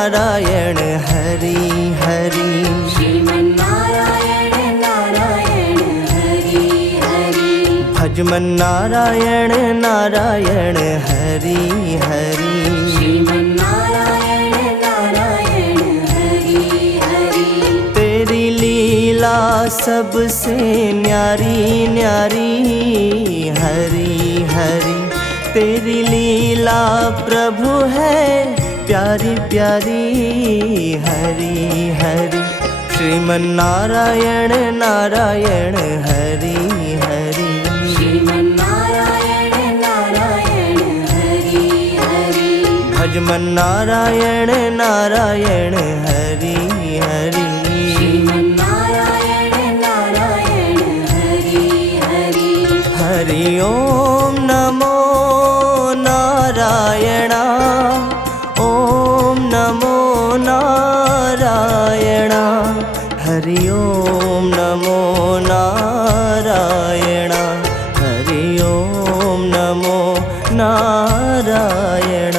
नारायण हरि हरि। श्रीमन्नारायण नारायण हरि हरि। भजमन नारायण नारायण हरि हरि। श्रीमन्नारायण नारायण हरि हरि। तेरी लीला सबसे न्यारी न्यारी हरि हरि। तेरी लीला प्रभु है प्यारी प्यारी हरि हरि। श्रीमन्नारायण नारायण हरि हरि। श्रीमन्नारायण नारायण हरि हरि। भजमन नारायण नारायण हरि हरि। श्रीमन्नारायण नारायण हरि हरि। हरि ओम नमो नारायण। ओम नमो नारायण। हरि ओम नमो नारायण। हरि ओम नमो नारायण।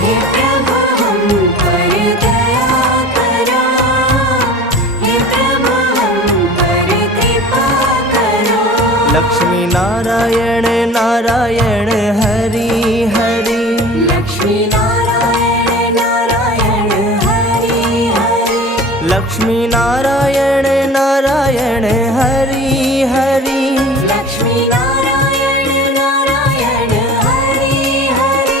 हे प्रभु हम पर दया करो। हे प्रभु हम पर कृपा करो। लक्ष्मी नारायण नारायण हरि हरि। लक्ष्मी नारायण नारायण हरि हरि। लक्ष्मी नारायण नारायण हरि हरि। लक्ष्मी नारायण नारायण हरि हरि।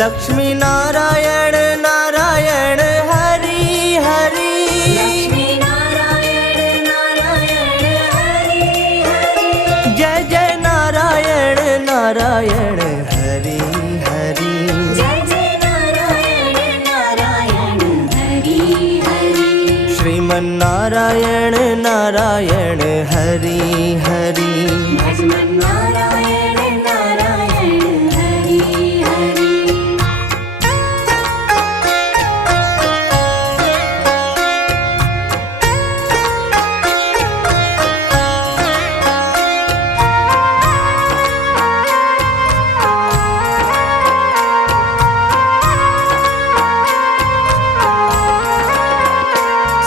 लक्ष्मी नारायण नारायण हरि हरि। लक्ष्मी नारायण नारायण हरि हरि। जय जय नारायण नारायण हरि हरि। जय जय नारायण नारायण हरि हरि। श्रीमन्नारायण नारायण हरि हरि। भजमन्नारायण नारायण हरि हरि।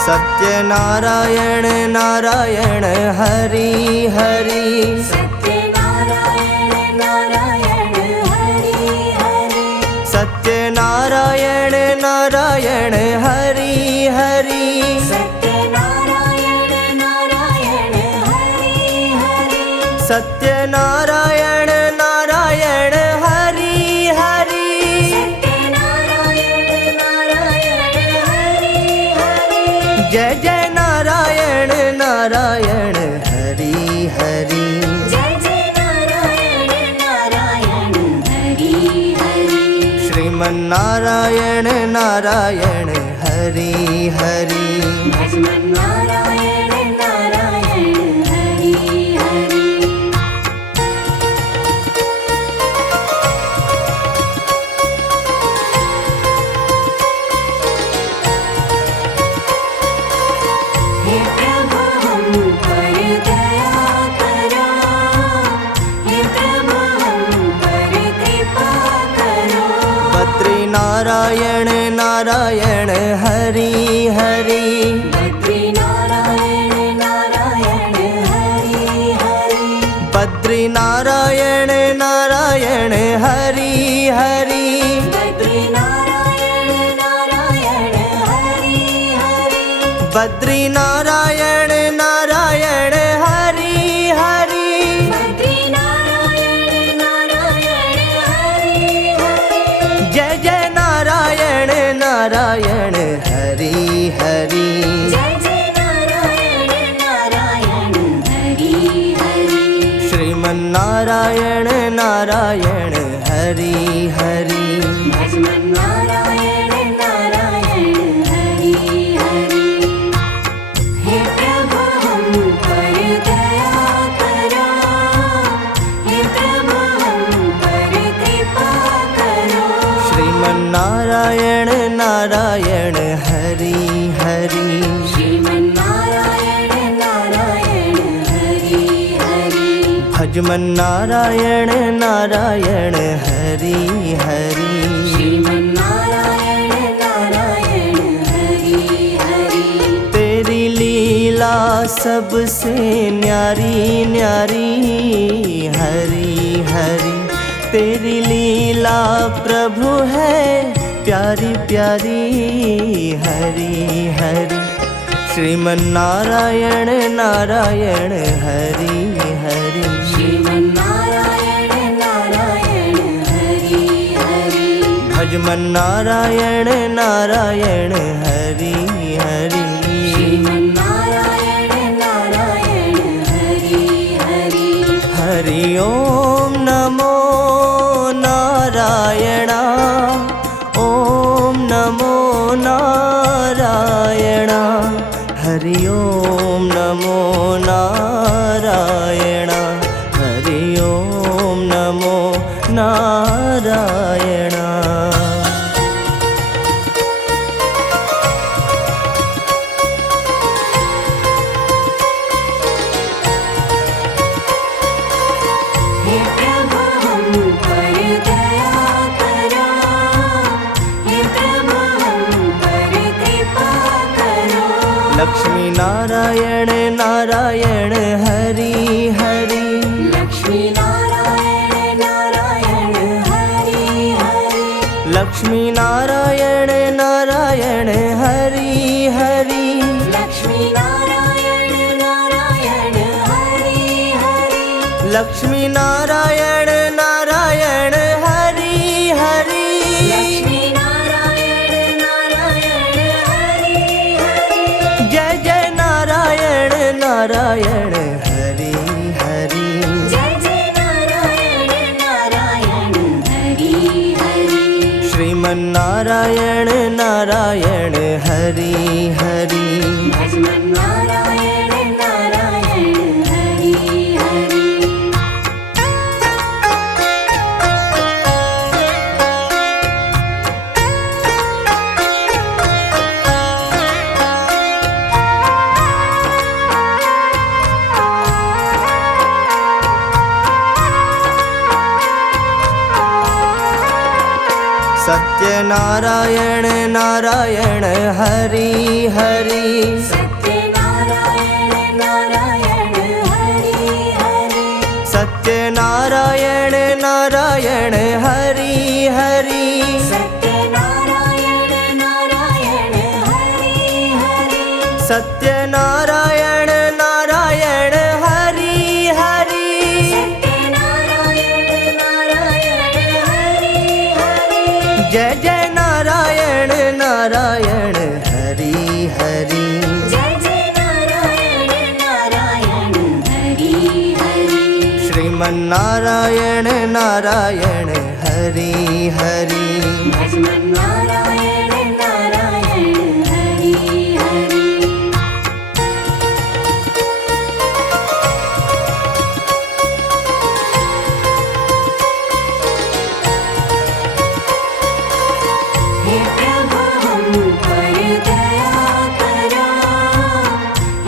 सत्यनारायण नारायण हरि हरि। सत्यनारायण नारायण हरि हरि। सत्यनारायण नारायण हरि हरि। सत्यनारायण नारायण हरि हरि। सत्यनारायण नारायण हरि हरि। सत्यनारायण नारायण हरि हरि। जय जय नारायण नारायण हरि हरि। जय जय नारायण नारायण हरि हरि। श्रीमन्नारायण नारायण हरि हरि। भजमन्नारायण नारायण हरि हरि। हे प्रभु हम पर दया करो। हे प्रभु हम पर कृपा करो। बद्री नारायण नारायण हरि हरि। बद्री नारायण नारायण हरि हरि। बद्री नारायण नारायण हरि हरि। बद्री नारायण नारायण हरि हरि। बद्री नारायण नारायण हरि हरि। बद्री नारायण नारायण हरि हरि। जय जय नारायण नारायण हरि हरि। जय जय नारायण नारायण हरि हरि। श्रीमन्नारायण नारायण हरि हरि। भजमन्नारायण नारायण हरि हरि। हे प्रभु हम पर दया करो। हे प्रभु हम पर कृपा करो। श्रीमन्नारायण नारायण हरि हरि। श्रीमन्नारायण नारायण श्रीमन्नारायण नारायण हरि हरि श्रीमन्नारायण नारायण हरि हरि तेरी लीला सबसे न्यारी न्यारी हरि हरि तेरी लीला प्रभु है प्यारी प्यारी हरि हरि श्रीमन्नारायण नारायण हरि हरि श्रीमन्नारायण नारायण हरि हरि भजमन्नारायण नारायण हरि हरि श्रीमन्नारायण नारायण हरि हरि हरि ओम नमो नारायण ओम नमो नारायण हरि ओम नमो नारायण हरि ओम नमो नारायण हे प्रभु हम पर दया करो हे प्रभु हम पर कृपा करो लक्ष्मी नारायण नारायण हरि हरि लक्ष्मी नारायण नारायण हरि हरि लक्ष्मी नारायण नारायण हरि हरि लक्ष्मी नारायण नारायण हरि हरि लक्ष्मी नारायण नारायण हरि हरि लक्ष्मी नारायण नारायण हरि हरि जय जय नारायण नारायण हरि हरि जय जय नारायण नारायण हरि हरि श्रीमन्नारायण नारायण हरि हरि भजमन्नारायण नारायण हरि हरि सत्यनारायण नारायण हरि हरि सत्यनारायण नारायण हरि हरि सत्यनारायण नारायण हरि हरि सत्यनारायण नारायण हरि हरि सत्यनारायण नारायण हरि हरि सत्यनारायण नारायण हरि हरि जय जय नारायण नारायण हरि हरि जय जय नारायण नारायण हरि हरि श्रीमन्नारायण नारायण हरि हरि भजमन्नारायण नारायण हरि हरि हे प्रभु हम पर दया करो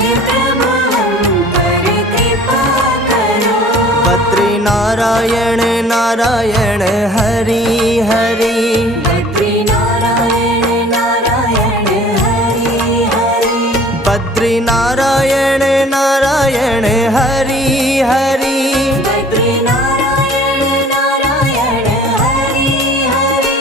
हे प्रभु हम पर कृपा करो बद्री नारायण नारायण हरि हरि बद्री नारायण नारायण हरि हरि बद्री नारायण नारायण हरि हरि बद्री नारायण नारायण हरि हरि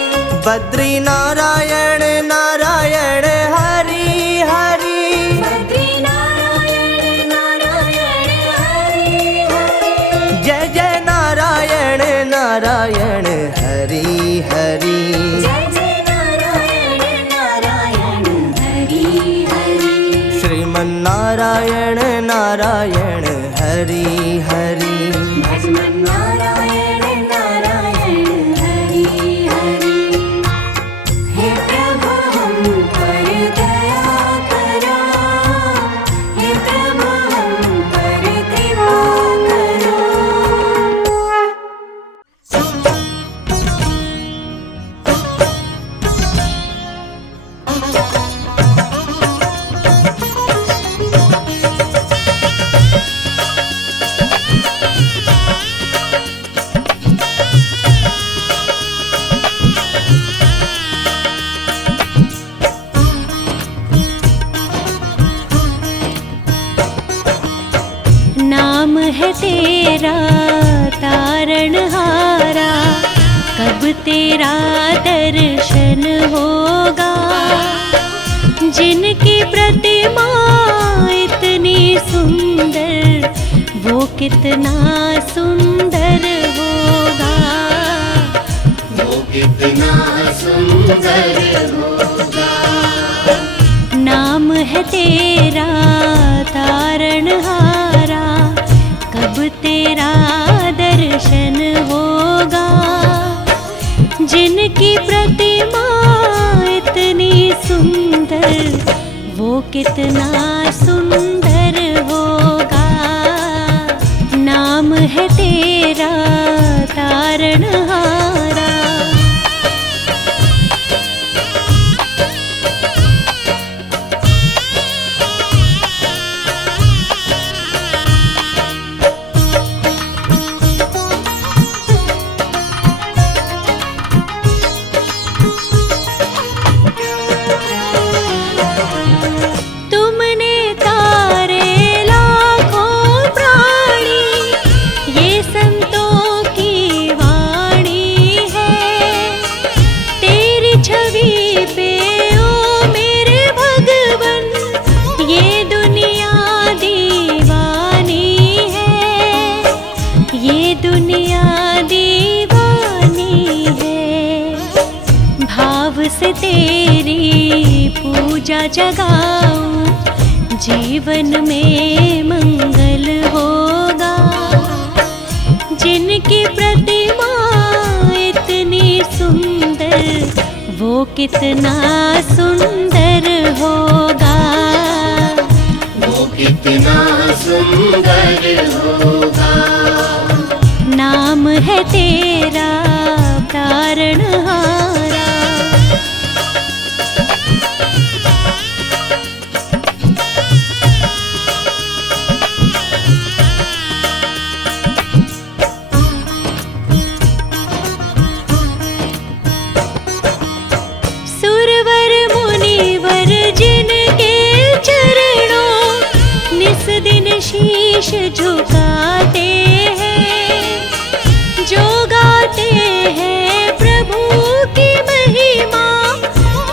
बद्री नारायण नारायण हरि हरि बद्री नारायण नारायण हरि हरि जय जय नारायण नारायण हरि हरि जय जय नारायण नारायण हरि हरि श्रीमन्नारायण नारायण हरि हरि भजमन्नारायण नारायण हरि हरि हे प्रभु हम पर दया करो हे प्रभु हम पर कृपा करो है तेरा तारणहारा, कब तेरा दर्शन होगा। जिनकी प्रतिमा इतनी सुंदर, वो कितना सुंदर होगा, वो कितना सुंदर होगा। नाम है तेरा तारणहारा, कब तेरा दर्शन होगा। जिनकी प्रतिमा इतनी सुंदर, वो कितना सुंदर होगा। नाम है तेरा तारणहारा। तुमने तारे लाखों प्राणी, ये संतों की वाणी है। तेरी छवि पे ओ मेरे भगवन, ये दुनिया दीवानी है, ये दुनिया दीवानी है। भाव से तेरी पूजा जगाऊं, जीवन में मंगल होगा। जिनकी प्रतिमा इतनी सुंदर, वो कितना सुंदर होगा, वो कितना सुंदर होगा। नाम है तेरा तारणहारा। सुरवर मुनिवर जिनके चरणों, निस दिन शीश झुकाते हैं। जो गाते हैं प्रभु की महिमा,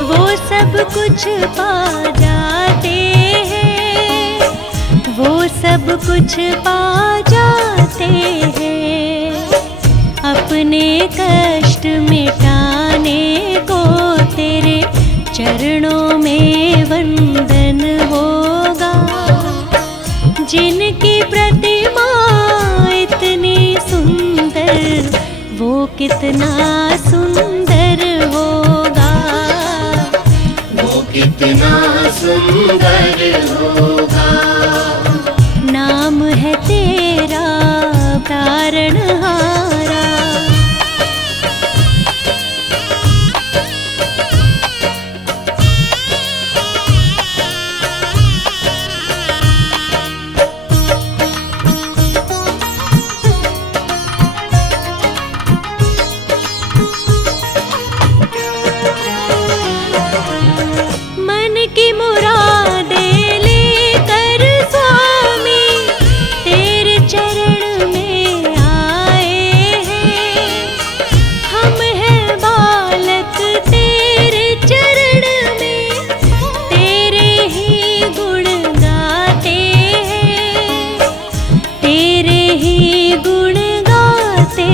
वो सब कुछ पा जाते हैं, वो सब कुछ पा जाते हैं। अपने कष्ट मिटाने को तेरे चरणों में वंदन होगा। जिनकी प्रतिमा इतनी सुंदर, वो कितना सुंदर होगा, वो कितना सुंदर होगा। नाम है तेरा तारणहारा। मन की मुरादें लेकर स्वामी, तेरे चरण में आए हैं। हम हैं बालक तेरे चरण में, तेरे ही गुण गाते हैं, तेरे ही गुण गाते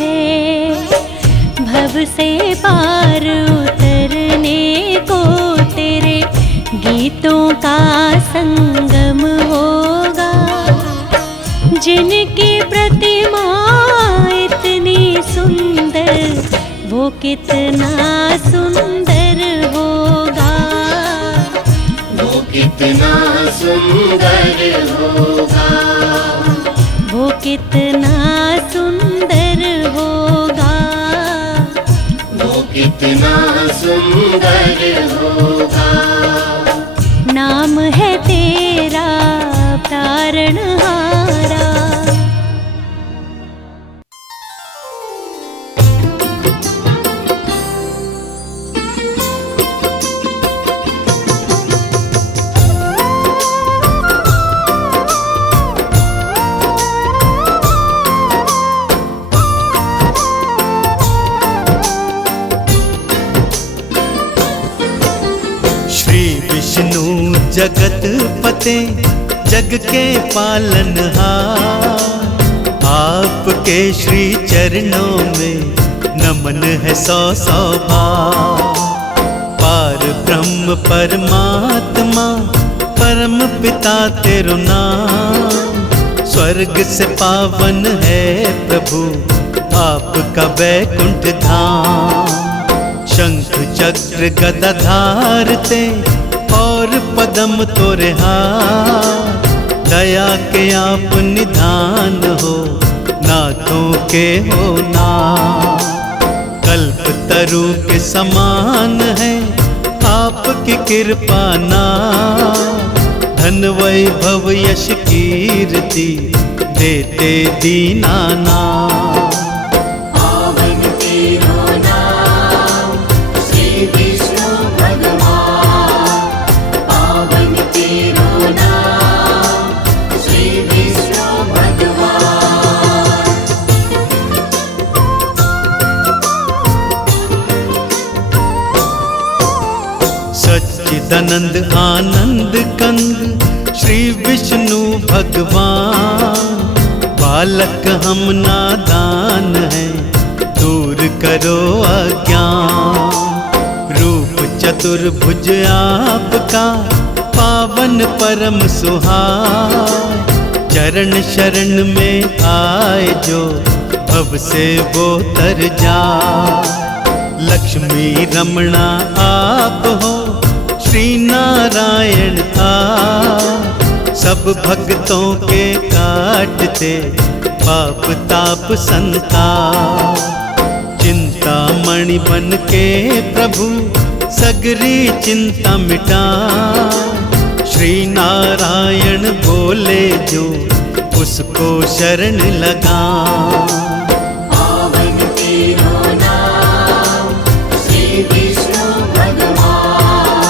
हैं। भव से पार उतरने को तेरे गीतों का संगम होगा। जिनकी प्रतिमा इतनी सुंदर, वो कितना सुंदर होगा, वो कितना सुंदर होगा। वो कितना सुंदर होगा, वो कितना सुंदर होगा। नाम है तेरा तारणहारा। जगत पते जग के पालनहार, आपके श्री चरणों में नमन है सौ सौ बार। पार ब्रह्म परमात्मा परम पिता तेरो नाम, स्वर्ग से पावन है प्रभु आपका वैकुंठ धाम। शंख चक्र गदा धारते और पदम तोरे हाथ, दया के आप निधान हो नाथों के हो नाथ। कल्प तरु के समान है आपकी कृपा नाथ, धन वैभव यश कीर्ति देते दीनानाथ। पावन तेरो नाम श्री विष्णु भगवान, पावन तेरो नाम श्री विष्णु भगवान। सच्चिदानंद आनंद कंद श्री विष्णु भगवान, बालक हम नादान हैं दूर करो अज्ञान। रूप चतुर्भुज आपका पावन परम सुहाय, चरण शरण में आए जो भव से वो तर जाए। लक्ष्मी रमणा आप हो श्री नारायण आप, सब भक्तों के काटते पाप ताप संताप। चिंतामणि बन के प्रभु सगरी चिंता मिटा, श्री नारायण बोले जो उसको शरण लगा। पावन तेरो नाम श्री विष्णु भगवान,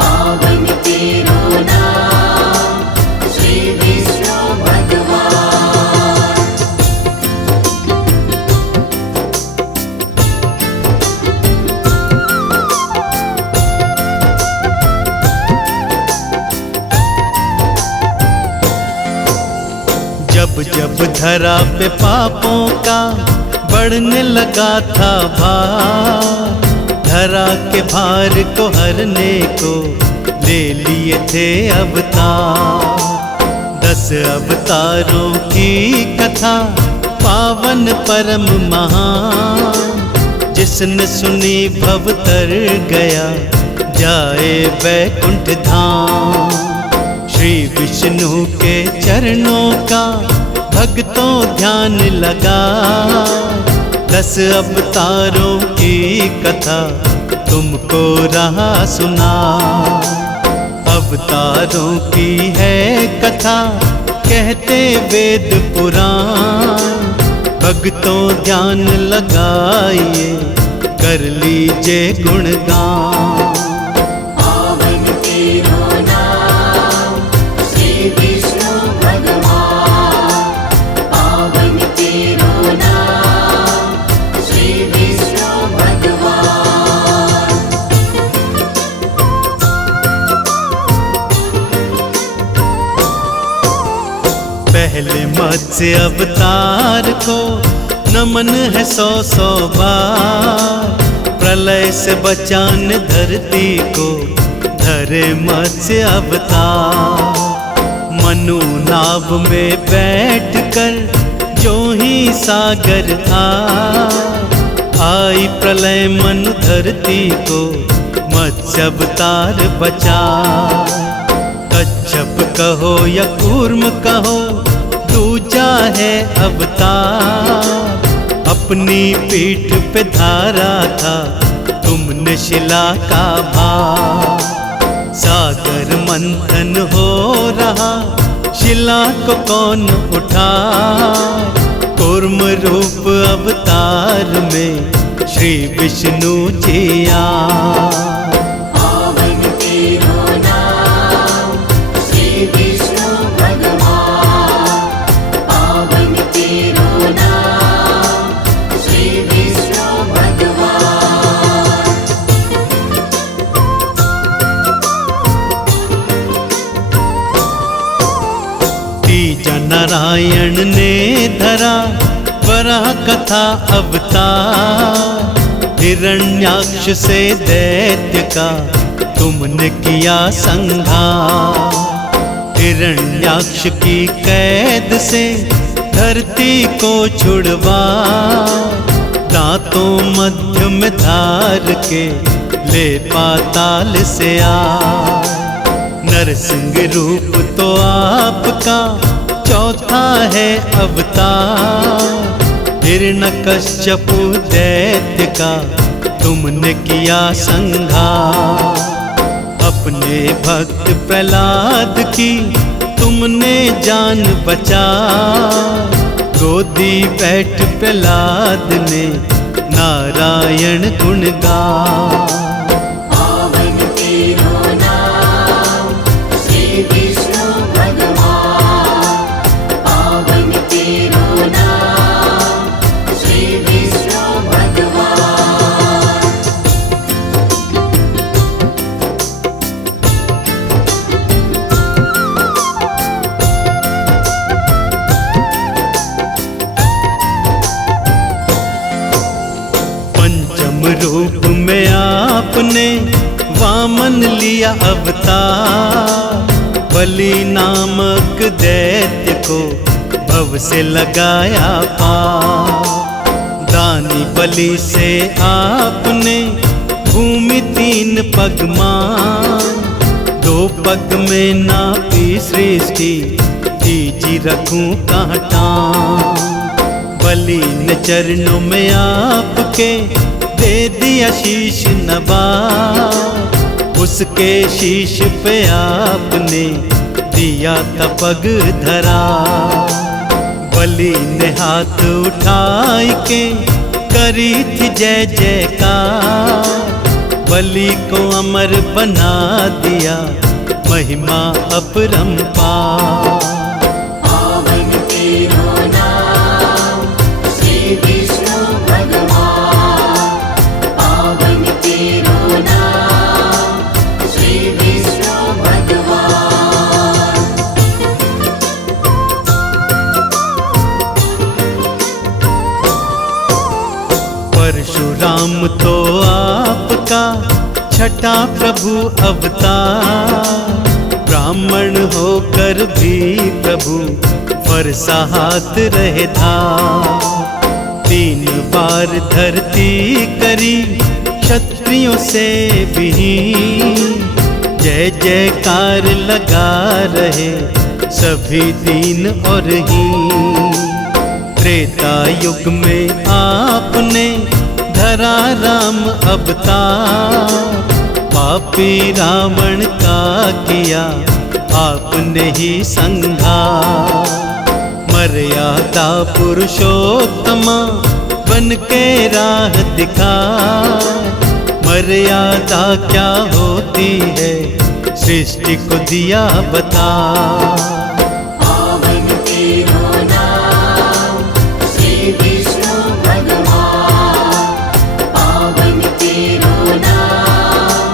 पावन तेरो नाम श्री विष्णु भगवान। जब जब धरा पे पापों का बढ़ने लगा था भार, धरा के भार को हरने को ले लिए थे अवतार। 10 अवतारों की कथा पावन परम महान, जिसने सुनी भव तर गया जाए वैकुंठ धाम। श्री विष्णु के चरणों का भक्तों ध्यान लगा, 10 अवतारों की कथा तुमको रहा सुना। अवतारों की है कथा कहते वेद पुराण, भक्तों ध्यान लगाइए कर लीजिए गुणगान। पावन तेरो नाम श्री विष्णु भगवान, पावन तेरो नाम श्री विष्णु भगवान। पहले मत्स्य अवतार को नमन है 100 बार, प्रलय से बचान धरती को धरे मत्स्य अवतार। मनु नाव में बैठकर जो ही सागर आई, प्रलय मनु धरती को मत्स्य अवतार बचा। कच्छप कहो या कूर्म कहो दूजा है अवतार, अपनी पीठ पे धारा था तुमने शिला का भार। सागर मंथन हो रहा शिला को कौन उठा, कूर्म रूप अवतार में श्री विष्णु जी आए। पावन तेरो नाम श्री विष्णु भगवान, पावन तेरो नाम श्री विष्णु भगवान। नारायण ने धरा वरा कथा अवतार, हिरण्याक्ष से दैत्य का तुमने किया संहार। हिरण्याक्ष की कैद से धरती को छुड़वा, दांतों मध्य में धार के ले पाताल से आ। नरसिंह रूप तो आपका चौथा है अवतार, हिरण्यकश्यप दैत्य का तुमने किया संहार। अपने भक्त प्रहलाद की तुमने जान बचा, गोदी बैठ प्रहलाद ने नारायण गुण गा। पावन तेरो नाम श्री विष्णु भगवान, पावन तेरो नाम श्री विष्णु भगवान। पंचम रूप में आपने वामन लिया अवतार, बलि नामक दैत्य को भव से लगाया पार। दानी बलि से आपने भूमि 3 पग मान, 2 पग में नापी सृष्टि, तीजी रखूं कांटा। बलि ने चरणों में आपके दे दिया शीश नवा, उसके शीश पे आपने दिया तपग धरा। बलि ने हाथ उठाई के करी थी जय जयकार, बलि को अमर बना दिया महिमा अपरंपार। पावन तेरो नाम श्री विष्णु भगवान, पावन तेरो नाम श्री विष्णु भगवान। परशुराम तो आपका छठा प्रभु अवतार, ब्राह्मण होकर भी प्रभु फरसा हाथ रहे था। 3 बार धरती करी क्षत्रियों से भी, जय जयकार लगा रहे सभी दीन और हीन। त्रेता युग में आपने धरा राम अवतार, पापी रावण का किया आपने ही संहार। मर्यादा पुरुषोत्तमा बन के राह दिखा, मर्यादा क्या होती है सृष्टि को दिया बता। पावन तेरो नाम श्री विष्णु भगवान, पावन तेरो नाम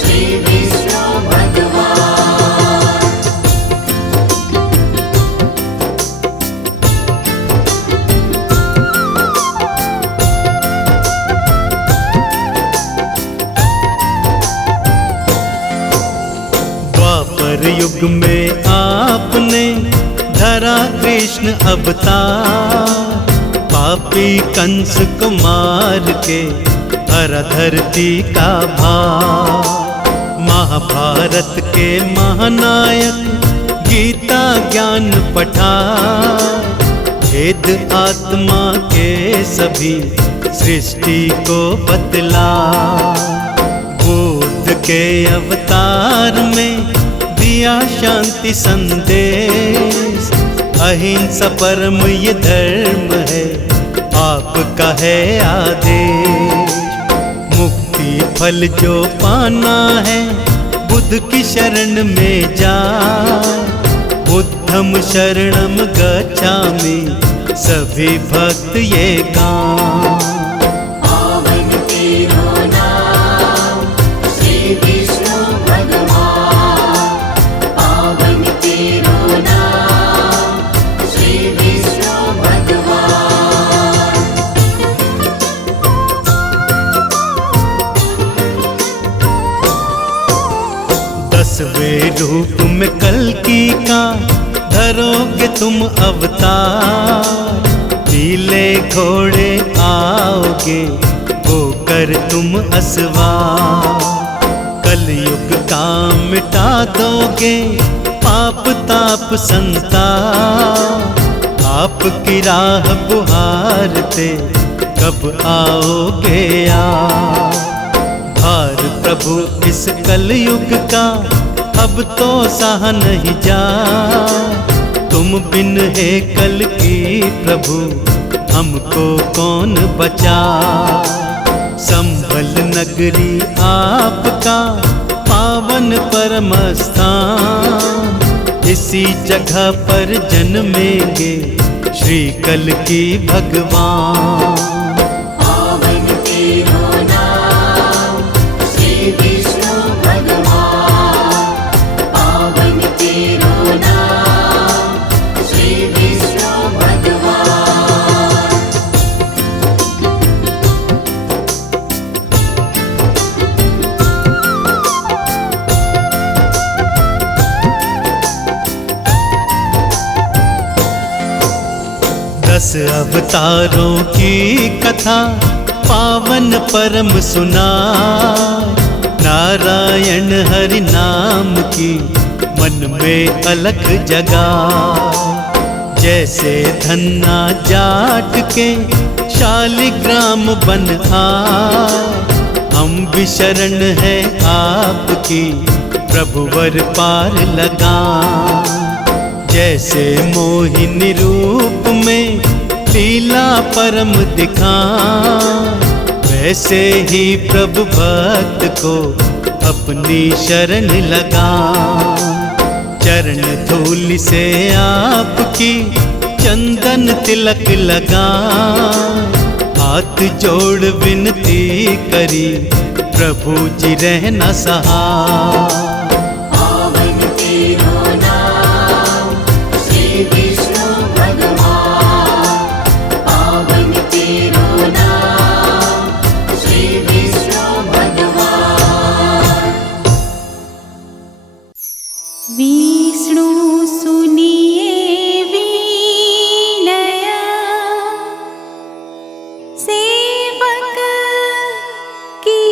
श्री विष्णु भगवान। द्वापर युग में आपने धरा कृष्ण अवतार, पापी कंस को मार के हरा धरती का भार। महाभारत के महानायक गीता ज्ञान पठार, भेद आत्मा के सभी सृष्टि को बतला। बुद्ध के अवतार में दिया शांति संदेश, अहिंसा परम ये धर्म है आपका है आदेश। मुक्ति फल जो पाना है बुद्ध की शरण में जा, बुद्धम शरणम गच्छामि सभी भक्त ये गान। पावन तेरो नाम श्री विष्णु भगवान, पावन तेरो नाम श्री रूप में कल्कि का धरोगे तुम अवतार, नीले घोड़े आओगे होकर तुम असवार। कलयुग का मिटा दोगे पाप ताप संताप, आपकी राह बुहारते कब आओगे आप। भार प्रभु इस कलयुग का अब तो सहा नहीं जा, तुम बिन है कल की प्रभु हमको कौन बचा। संभल नगरी आपका पावन परम स्थान, इसी जगह पर जन्मेंगे श्री कल की भगवान। पावन तेरो नाम श्री विष्णु भगवान, पावन तेरो नाम श्री विष्णु भगवान। दस अवतारों की कथा पावन परम सुना, नारायण हरि नाम की मन में अलख जगा। जैसे धन्ना जाट के शालिग्राम बन आए, हम भी शरण है आपकी प्रभुवर पार लगा। जैसे मोहिनी रूप में लीला परम दिखा, वैसे ही प्रभु भक्त को अपनी शरण लगा। चरण धूलि से आपकी चंदन तिलक लगा, हाथ जोड़ विनती करी प्रभु जी रहना सहाय। पावन तेरो नाम श्री विष्णु भगवान, पावन तेरो नाम श्री विष्णु भगवान। विष्णु सुनिए वीणय, सेवक की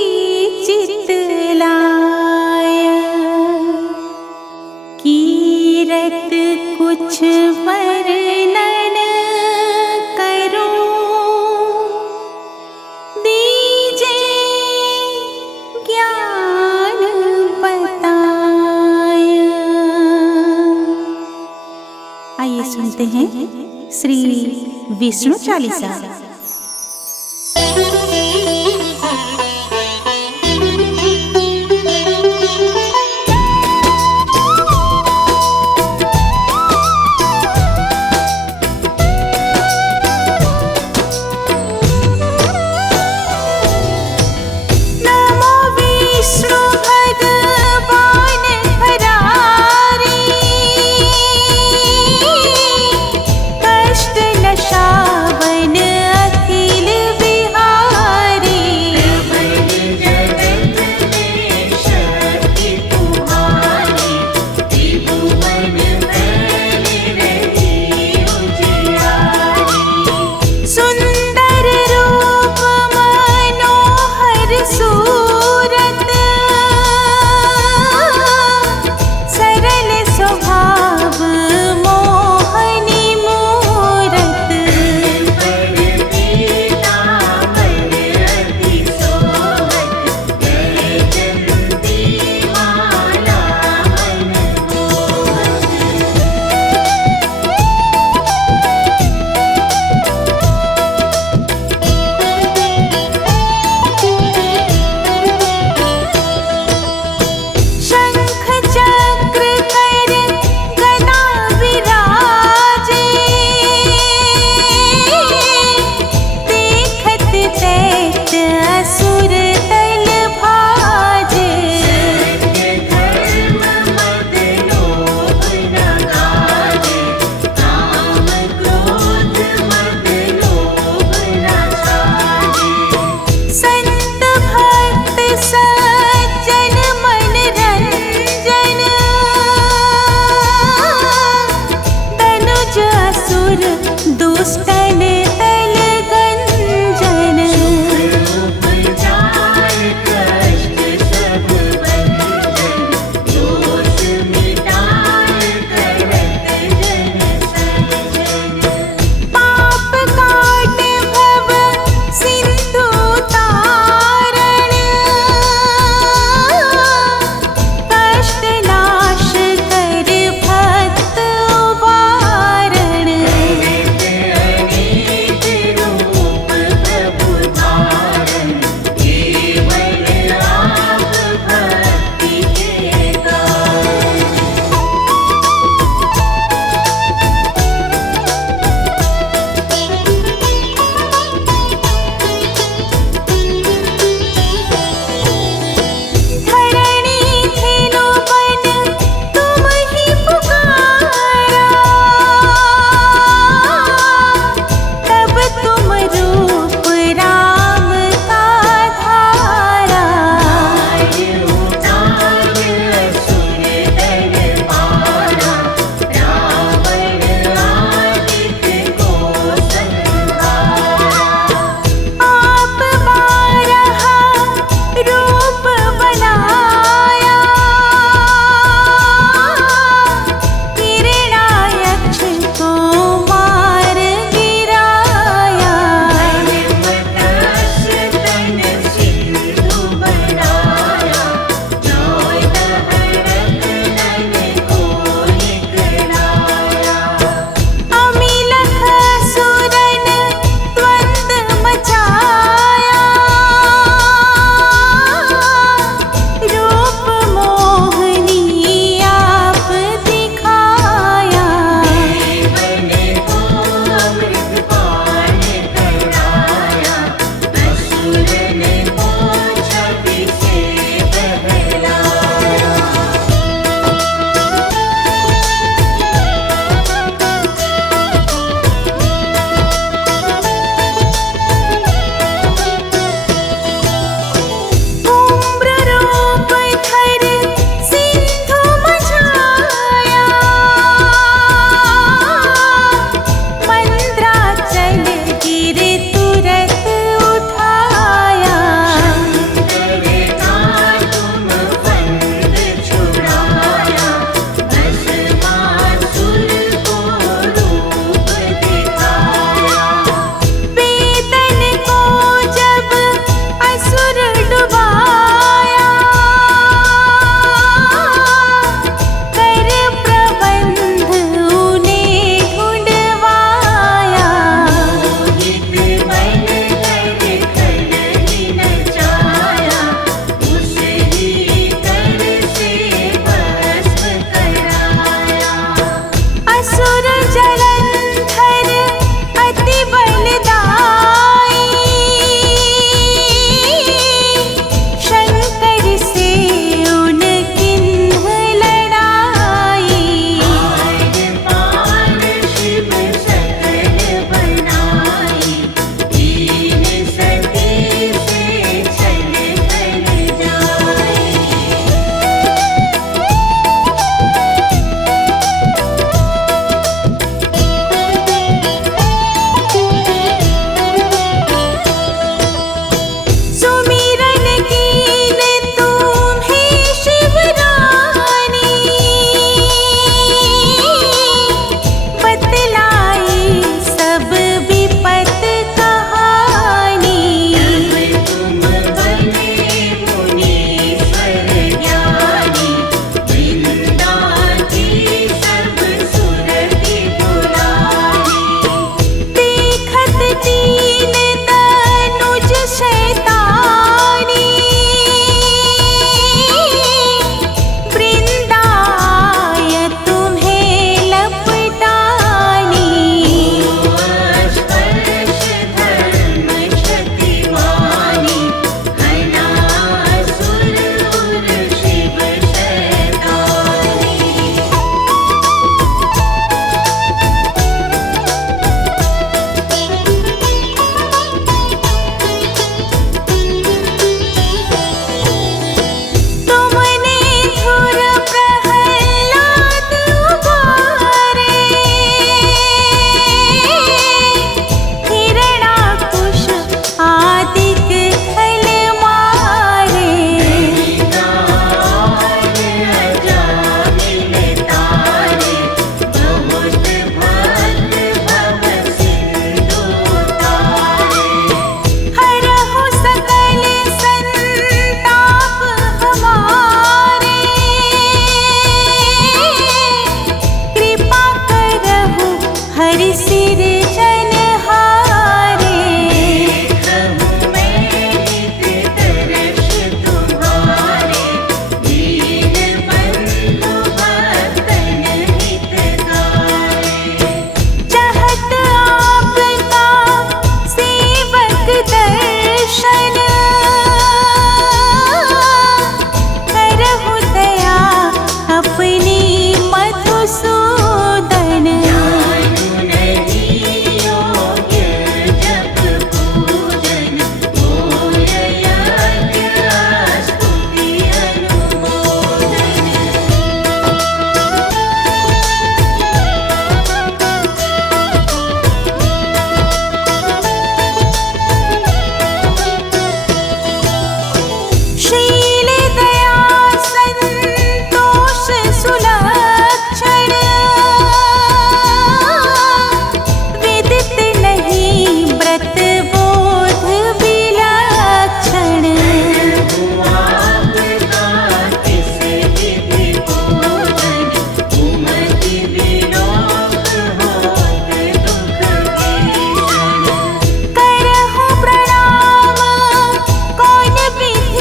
चितलाय। कीरत कुछ वर्णन करो, दीजे ज्ञान बताय। आइए सुनते हैं श्री विष्णु चालीसा। नमो विष्णु भगवान हरारी, कष्ट नशावन अखिल बिहारी। जगत में शक्ति तुम्हारी, त्रिभुवन फैल रही उजियारी। सुंदर रूप मनोहर सूरत, सरल स्वभाव मोहनी मूरत। पीतांबर अति शोभत, गले चंदी माला मन मोहत।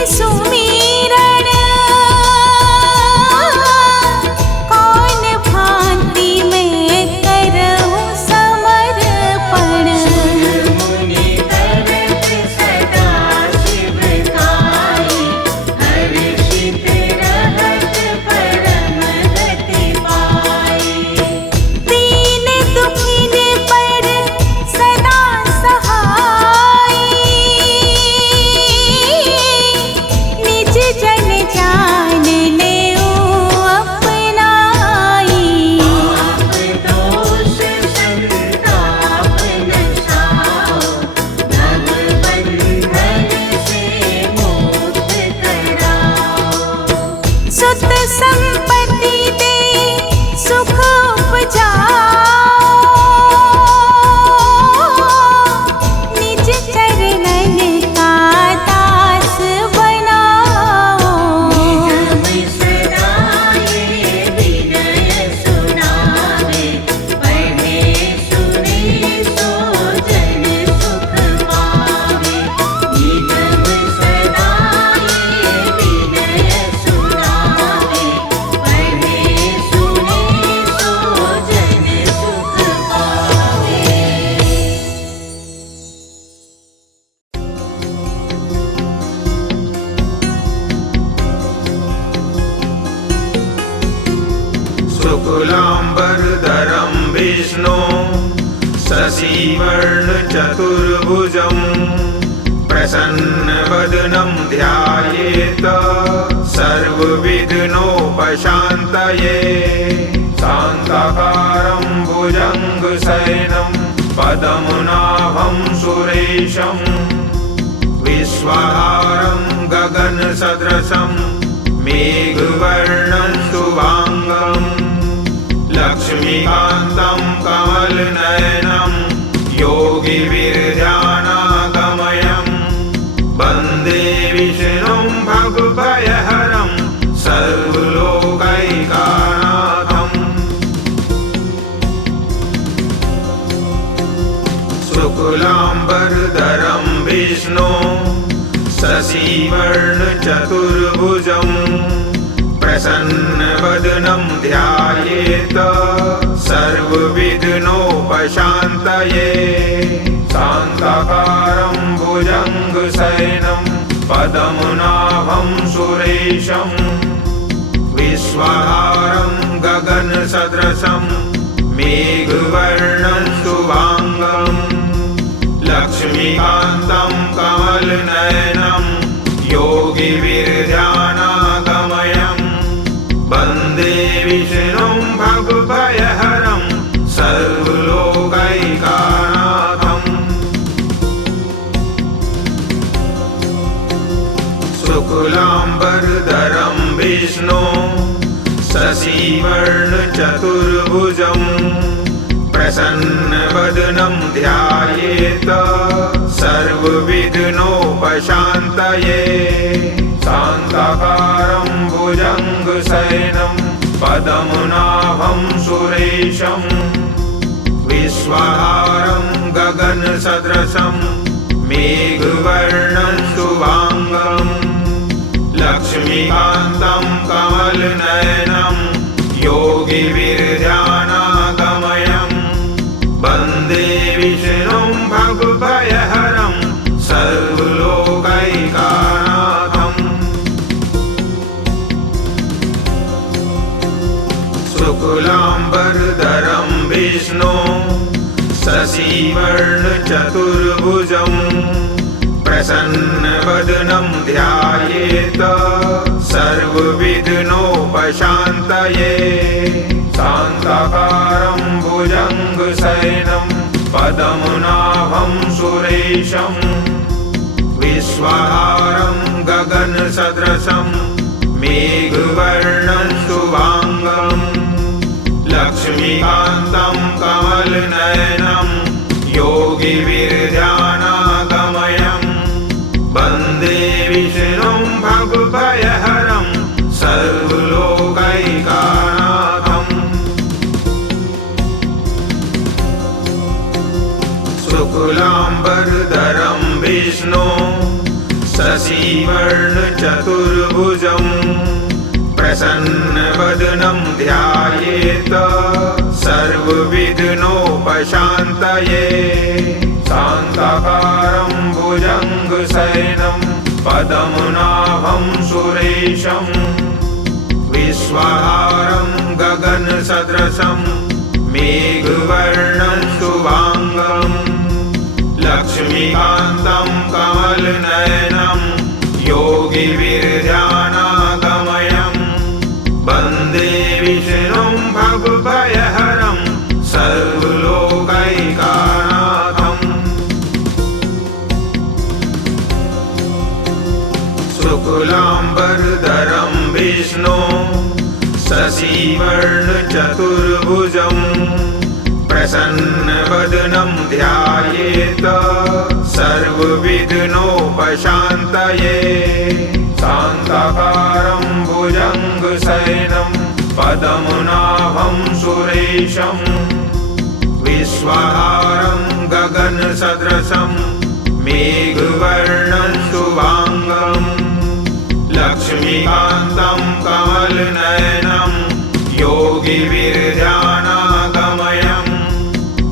सुमिरण कौन भांति मैं करूं समर्पण। मुनि करत सदा शिव काई, हर्षित रहत परम गति पाई। दीन दुखिन पर सदा सहाय, निज जन जान लेऊ अपनाई। पाप दोष संताप नशाओ, भव बंधन से मुक्त कराओ। सुत संपत्ति दे सुख उपजाओ, निज चरणन का दास बनाओ। निगम सदाये विनय सुनावे, पढ़े सुने सो जन सुख पावे। निगम सदाये विनय सुनावे, पढ़े सुने सो जन सुख पावे। शुक्लाम्बरधरं विष्णु शशिवर्णचतुर्भुजं प्रसन्नवदनं ध्यायेत सर्वविघ्नोपशान्तये। शान्ताकारं भुजङ्गशयनं पद्मनाभं सुरेशं विश्वाहारं गगनसदृशं मेघवर्णं शुभाङ्गम् लक्ष्मीकान्तं कमलनयनं योगिविरजानागमयं वन्दे विष्णुं भवभयहरं सर्वलोकैकनाथम्। शुक्लाम्बरधरं विष्णु शशिवर्णचतुर्भुजं प्रसन्नवदनं ध्यायेत सर्वविघ्नोपशान्तये। शान्ताकारं भुजङ्गशयनं पद्मनाभं सुरेशं विश्वाहारं गगनसदृशं मेघवर्णं शुभाङ्गम् लक्ष्मीकान्तं कमलनयनं योगिविरजानागमयं वन्दे विष्णुं भवभयहरं सर्वलोकैकनाथम्। शुक्लाम्बरधरं विष्णु शशिवर्णचतुर्भुजं प्रसन्नवदनं ध्यायेत सर्वविघ्नोपशान्तये। शान्ताकारं भुजङ्गशयनं पद्मनाभं सुरेशं विश्वाहारं गगनसदृशं मेघवर्णं शुभाङ्गम् लक्ष्मीकान्तं कमलनयनं योगिविरजानागमयं वन्दे विष्णुं भवभयहरं सर्वलोकैकनाथम्। शुक्लाम्बरधरं विष्णु शशिवर्णचतुर्भुजं प्रसन्नवदनं ध्यायेत सर्वविघ्नोपशान्तये। शान्ताकारं भुजङ्गशयनं पद्मनाभं सुरेशं विश्वाहारं गगनसदृशं मेघवर्णं शुभाङ्गम् लक्ष्मीकान्तं कमलनयनं योगिविरजानागमयं वन्दे विष्णुं भवभयहरं सर्वलोकैकनाथम्। शुक्लाम्बरधरं विष्णु शशिवर्णचतुर्भुजं प्रसन्नवदनं ध्यायेत सर्वविघ्नोपशान्तये शान्ताकारं भुजङ्गशयनं पद्मनाभं सुरेशं विश्वाहारं गगनसदृशं मेघवर्णं शुभाङ्गं लक्ष्मीकान्तं कमलनयनं योगिविरध्यानागमयं वन्दे विष्णुं भवभयहरं सर्वलोकैकनाथम् शुक्लाम्बरधरं विष्णु शशिवर्णचतुर्भुजं प्रसन्नवदनं ध्यायेत सर्वविघ्नोपशान्तये शान्ताकारं भुजङ्गशयनं पद्मनाभं सुरेशं विश्वाहारं गगनसदृशं मेघवर्णं शुभाङ्गं लक्ष्मीकान्तं कमलनयनं योगिविरध्यानागमयं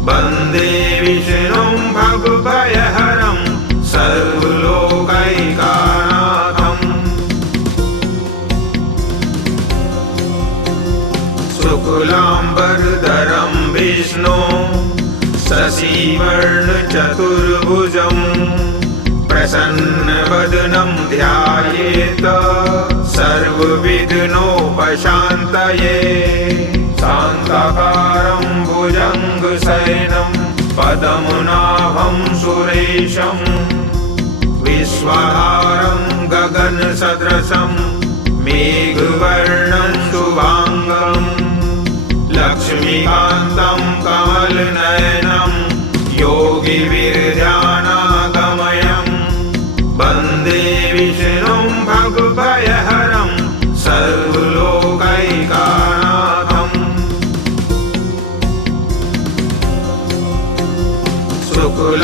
वन्दे विष्णुं भवभयहरं सर्वलोकैकनाथम् शुक्लाम्बरधरं विष्णु शशिवर्णचतुर्भुजं प्रसन्नवदनं ध्यायेत सर्वविघ्नोपशान्तये शान्ताकारं भुजङ्गशयनं पद्मनाभं सुरेशं विश्वाहारं गगनसदृशं मेघवर्णं शुभाङ्गं लक्ष्मीकान्तं कमलनयनं योगिविरध्यानागमयं वन्दे विष्णुं भवभयहरं सर्वलोकैकनाथम्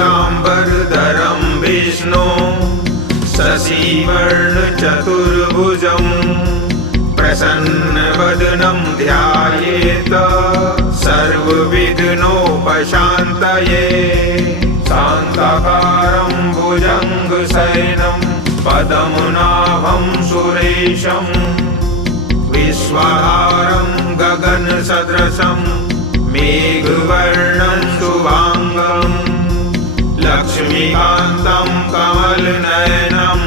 शुक्लाम्बरधरं विष्णु शशिवर्णचतुर्भुजं प्रसन्नवदनं ध्यायेत सर्वविघ्नोपशान्तये शान्ताकारं भुजङ्गशयनं पद्मनाभं सुरेशं विश्वाहारं गगनसदृशं मेघवर्णं शुभाङ्गं लक्ष्मीकान्तं कमलनयनं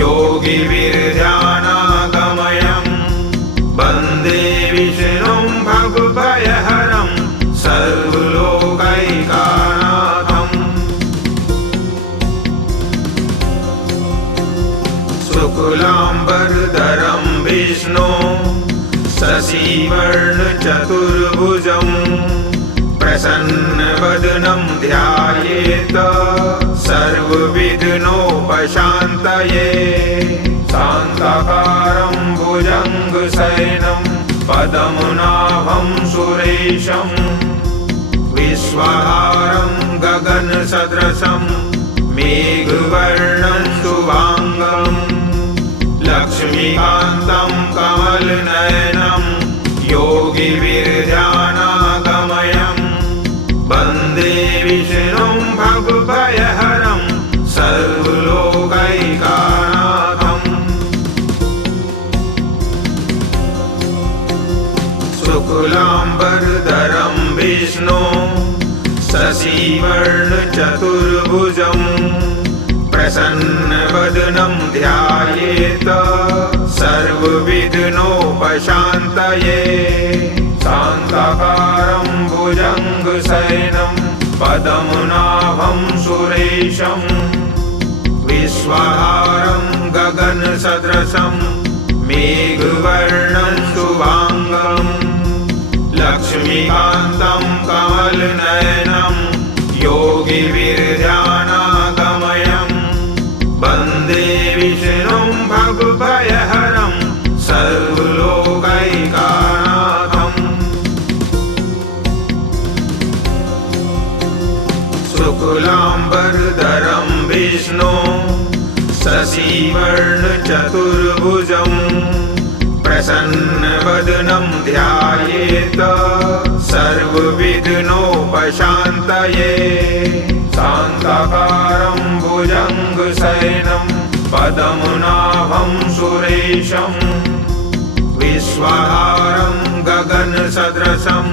योगिविरध्यानागमयं वन्दे विष्णुं भवभयहरं सर्वलोकैकनाथम् शुक्लाम्बरधरं विष्णु शशिवर्णचतुर्भुजं प्रसन्नवदनं ध्यायेत सर्वविघ्नोपशान्तये शान्ताकारं भुजङ्गशयनं पद्मनाभं सुरेशं विश्वाहारं गगनसदृशं मेघवर्णं शुभाङ्गं लक्ष्मीकान्तं कमलनयनं योगिविरध्यानागमयं वन्दे विष्णुं भवभयहरं सर्वलोकैकनाथम् शुक्लाम्बरधरं विष्णु शशिवर्णचतुर्भुजं प्रसन्नवदनं ध्यायेत सर्वविघ्नोपशान्तये शान्ताकारं भुजङ्गशयनं पद्मनाभं सुरेशं विश्वाहारं गगनसदृशं मेघवर्णं शुभाङ्गं लक्ष्मीकान्तं कमलनयनं योगिविरध्यानागमयं वन्दे विष्णुं भवभयहरं सर्वलोकैकनाथम् शुक्लाम्बरधरं विष्णु शशिवर्णचतुर्भुजं प्रसन्नवदनं ध्यायेत सर्वविघ्नोपशान्तये शान्ताकारं भुजङ्गशयनं पद्मनाभं सुरेशं विश्वाहारं गगनसदृशं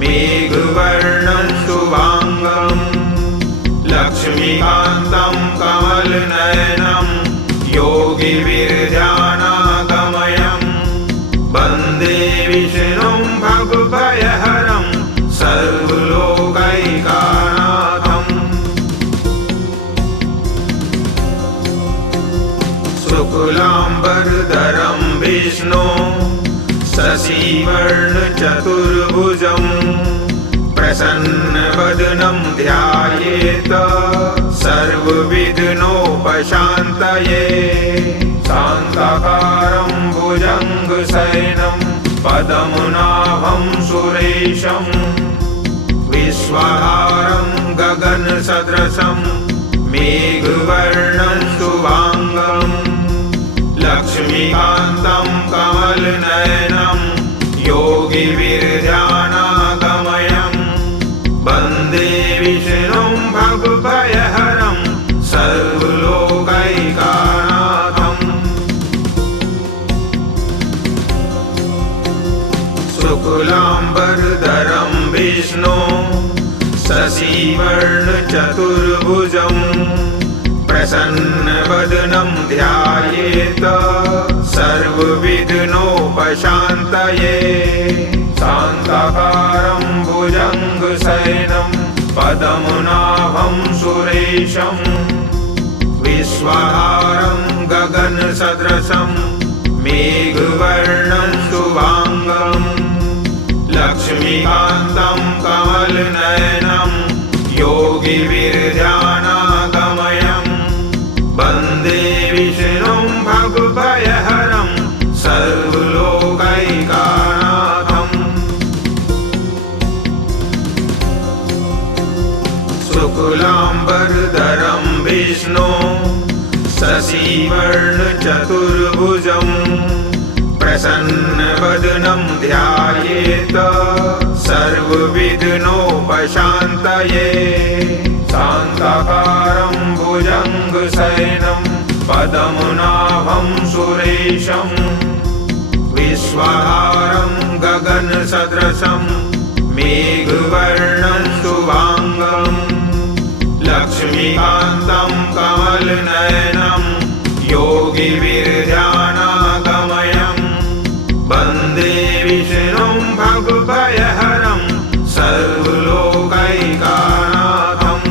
मेघवर्णं शुभाङ्गं लक्ष्मीकान्तं कमलनयनं योगिविरजानागमयं वन्दे विष्णुं भवभयहरं सर्वलोकैकनाथम् शुक्लाम्बरधरं विष्णु शशिवर्णचतुर्भुजं प्रसन्नवदनं ध्यायेत सर्वविघ्नोपशान्तये शान्ताकारं भुजङ्गशयनं पद्मनाभं सुरेशं विश्वाहारं गगनसदृशं मेघवर्णं शुभाङ्गं लक्ष्मीकान्तं कमलनयनं योगिविरजानागमयं वन्दे विष्णुं भवभयहरं सर्वलोकैकनाथम् शुक्लाम्बरधरं विष्णु शशिवर्णचतुर्भुजं प्रसन्नवदनं ध्यायेत सर्वविघ्नोपशान्तये शान्ताकारं भुजङ्गशयनं पद्मनाभं सुरेशं विश्वाहारं गगनसदृशं मेघवर्णं शुभाङ्गं लक्ष्मीकान्तं कमलनयनं योगिविरजानागमयं वन्दे विष्णुं भवभयहरं सर्वलोकैकनाथम् शुक्लाम्बरधरं विष्णु शशिवर्णचतुर्भुजं प्रसन्नवदनं ध्यायेत सर्वविघ्नोपशान्तये शान्ताकारं भुजङ्गशयनं पद्मनाभं सुरेशं विश्वाहारं गगनसदृशं मेघवर्णं शुभाङ्गं लक्ष्मीकान्तं कमलनयनं योगिविरजानागमयं वन्दे विष्णुं भवभयहरं सर्वलोकैकनाथम्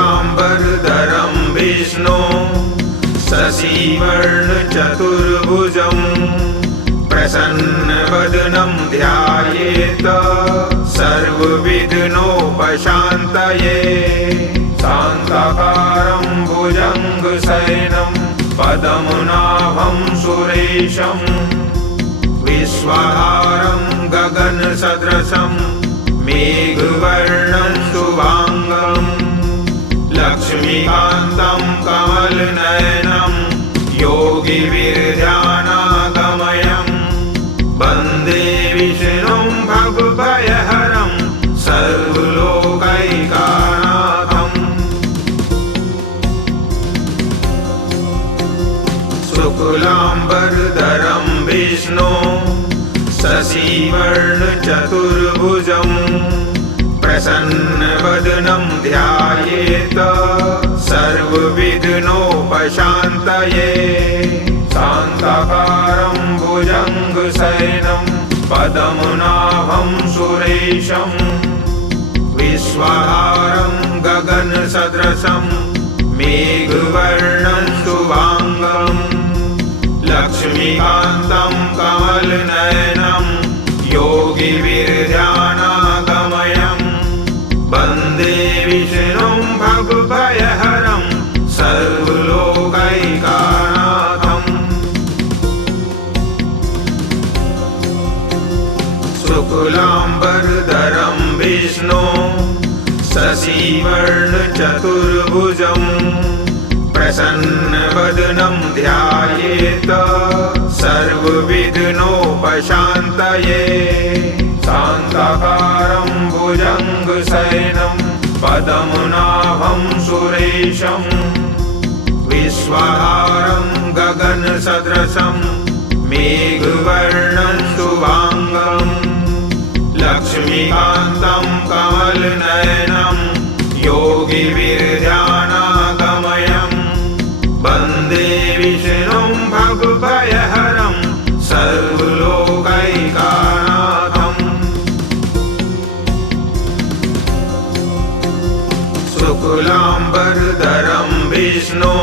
शुक्लाम्बरधरं विष्णु शशिवर्णचतुर्भुजं प्रसन्नवदनं ध्यायेत सर्वविघ्नोपशान्तये शान्ताकारं भुजङ्गशयनं पद्मनाभं सुरेशं विश्वाहारं गगनसदृशं मेघवर्णं शुभाङ्गं लक्ष्मीकान्तं कमलनयनं योगिविरजानागमयं वन्दे विष्णुं भवभयहरं सर्वलोकैकनाथम् शुक्लाम्बरधरं विष्णु शशिवर्णचतुर्भुजं प्रसन्नवदनं ध्यायेत सर्वविघ्नोपशान्तये शान्ताकारं भुजङ्गशयनं पद्मनाभं सुरेशं विश्वाहारं गगनसदृशं मेघवर्णं शुभाङ्गं लक्ष्मीकान्तं कमलनयनं योगिविरजानागमयं वन्दे विष्णुं भवभयहरं सर्वलोकैकनाथम् शुक्लाम्बरधरं विष्णु शशि शशिवर्ण चतुर्भुजं प्रसन्नवदनं ध्यायेत सर्वविघ्नोपशान्तये शान्ताकारं भुजङ्गशयनं पद्मनाभं सुरेशं विश्वाधारं गगनसदृशं मेघवर्णं शुभाङ्गं लक्ष्मीकान्तं कमलनयनं योगिविरध्यानागमयं वन्दे विष्णुं भवभयहरं सर्वलोकैकनाथम् शुक्लाम्बरधरं विष्णु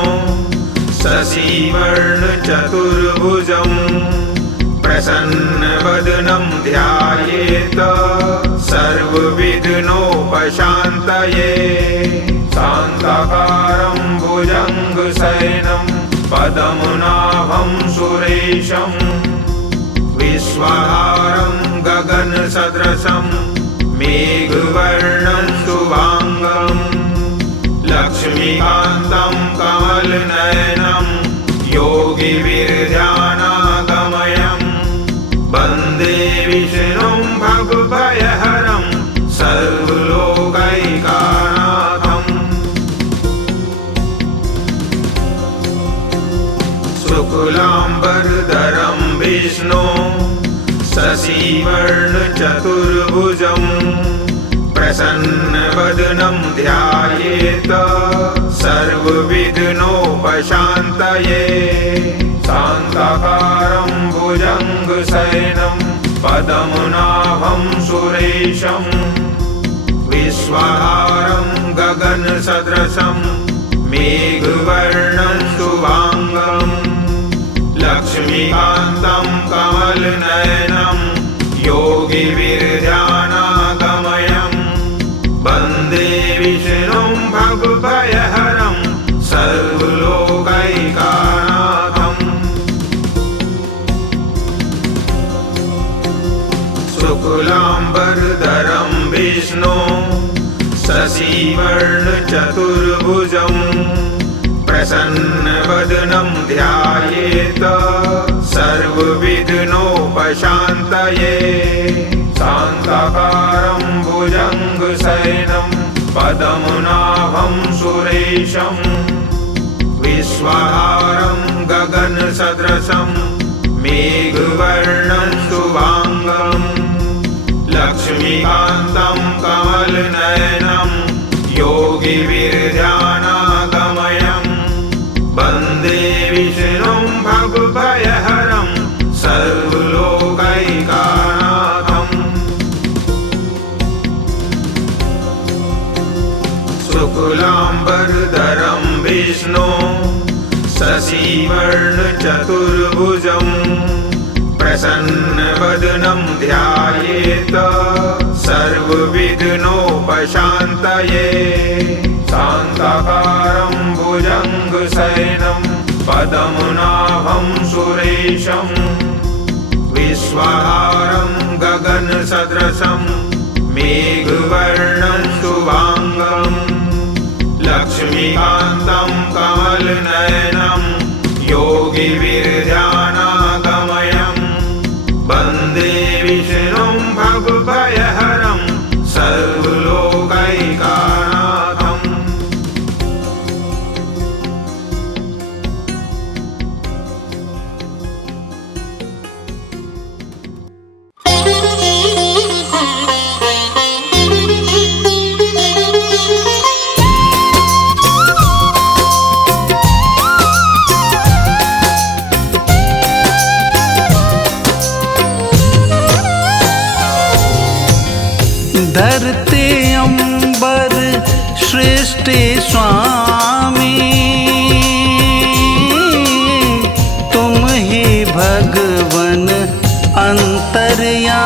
शशिवर्णचतुर्भुजं प्रसन्नवदनं ध्यायेत सर्वविघ्नोपशान्तये शान्ताकारं भुजङ्गशयनं पद्मनाभं सुरेशं विश्वाधारं गगनसदृशं मेघवर्णं शुभाङ्गं लक्ष्मीकान्तं कमलनयनं योगिविरध्यानागमयं वन्दे विष्णुं भवभयहरं सर्वलोकैकनाथम् शुक्लाम्बरधरं विष्णु शशिवर्णचतुर्भुजं प्रसन्नवदनं ध्यायेत सर्वविघ्नोपशान्तये शान्ताकारं भुजङ्गशयनं पद्मनाभं सुरेशं विश्वाधारं गगनसदृशं मेघवर्णं शुभाङ्गं लक्ष्मीकान्तं कमलनयनं योगिविरध्यानागमयं वन्दे विष्णुं भवभयहरं सर्वलोकैकनाथम् शुक्लाम्बरधरं विष्णु शशिवर्णचतुर्भुजं प्रसन्नवदनं ध्यायेत सर्वविघ्नोपशान्तये शान्ताकारं भुजङ्गशयनं पद्मनाभं सुरेशं विश्वाधारं गगनसदृशं मेघवर्णं शुभाङ्गं लक्ष्मीकान्तं कमलनयनं योगिविरध्यानागमयं वन्दे विष्णुं भवभयहरं सर्वलोकैकनाथम् शुक्लाम्बरधरं विष्णु शशिवर्णचतुर्भुजं प्रसन्नवदनं ध्यायेत सर्वविघ्नोपशान्तये शान्ताकारं भुजङ्गशयनं पद्मनाभं सुरेशं विश्वाधारं गगनसदृशं मेघवर्णं शुभाङ्गं लक्ष्मीकान्तं कमलनयनं योगिविरध्यानागमयं वन्दे विष्णुं भवभयहरं सर्वलोकैकनाथम् धरते अंबर सृष्टि स्वामी तुम ही भगवन अंतर्यामी।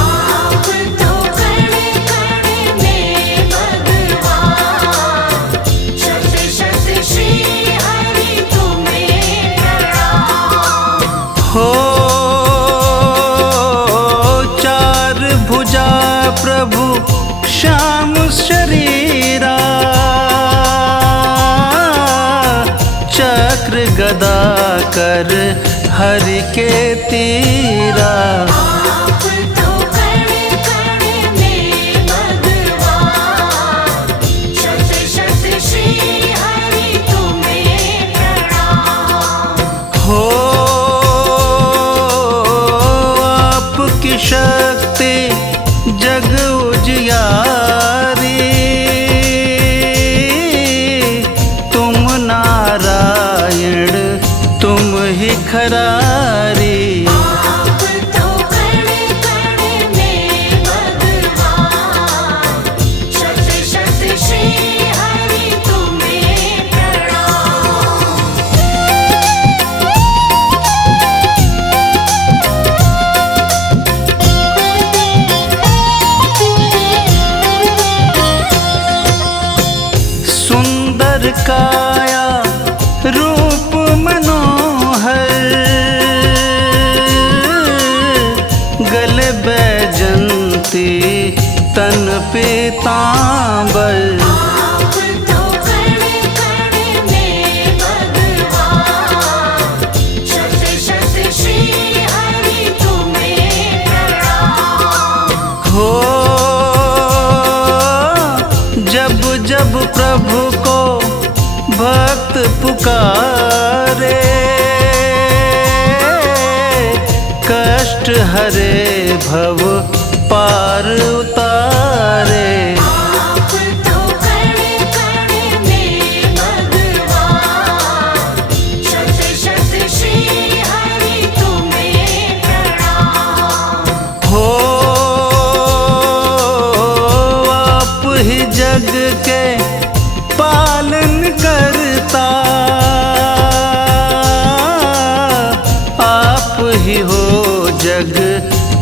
आप तो कण कण में भगवान, शत शत श्री हरि तुम्हें प्रणाम। हो चार भुजा प्रभु श्याम शरीर गदा कर हरि के तीरा। आप तो कण कण में भगवान, शत शत श्री हरि तुम्हें प्रणाम। हो आपकी शक्ति जग उजियारी, तुम नारायण तुम ही खरारी। आप तो कण कण में भगवान, शत शत श्री हरि तुम्हें प्रणाम। सुंदर काया रूप मनोहर, गले बैजंती तन पीतांबर। आप तो कण कण में भगवान, शत शत श्री हरि तुम्हें प्रणाम। हो जब जब प्रभु को भक्त पुकारे, कष्ट हरे भव पार उतारे। आप तो कण कण में भगवान, शत शत श्री हरि तुम्हें प्रणाम। हो आप ही जग के पालन करता, आप ही हो जग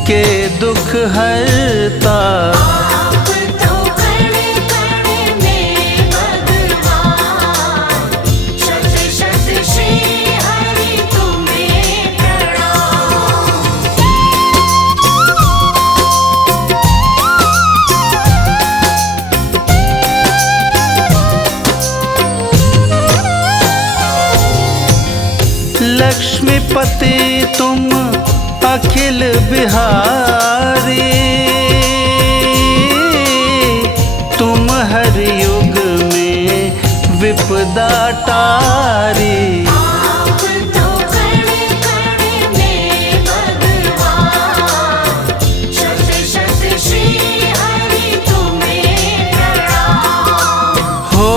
के दुख हरता। आप तो कण कण में भगवान, शत शत श्री हरि तुम्हें प्रणाम। लक्ष्मीपति तुम अखिल बिहारी, तुम हर युग में विपदा टारी। आप तो कण कण में भगवान, शत शत श्री हरि तुम्हें प्रणाम। हो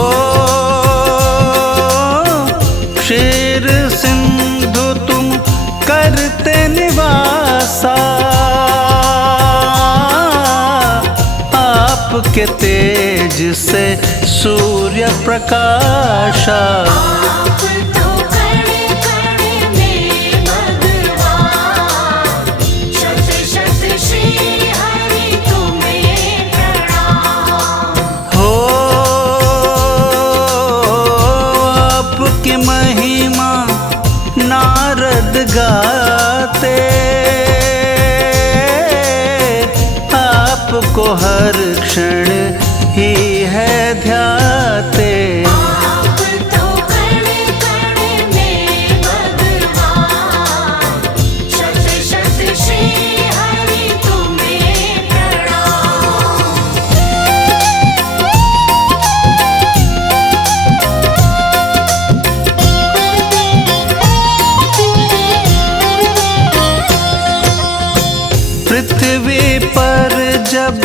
क्षीर सिंधु तुम करते निवासा, आपके तेज से सूर्य प्रकाशा। आप तो कण कण में भगवान, शत शत श्री हरि तुम्हें प्रणाम। हो आपकी महिमा नारद गाते, आपको हर क्षण ही है ध्याते। आप तो कण कण में भगवान, शत शत श्री हरि तुम्हें प्रणाम। पृथ्वी पर जब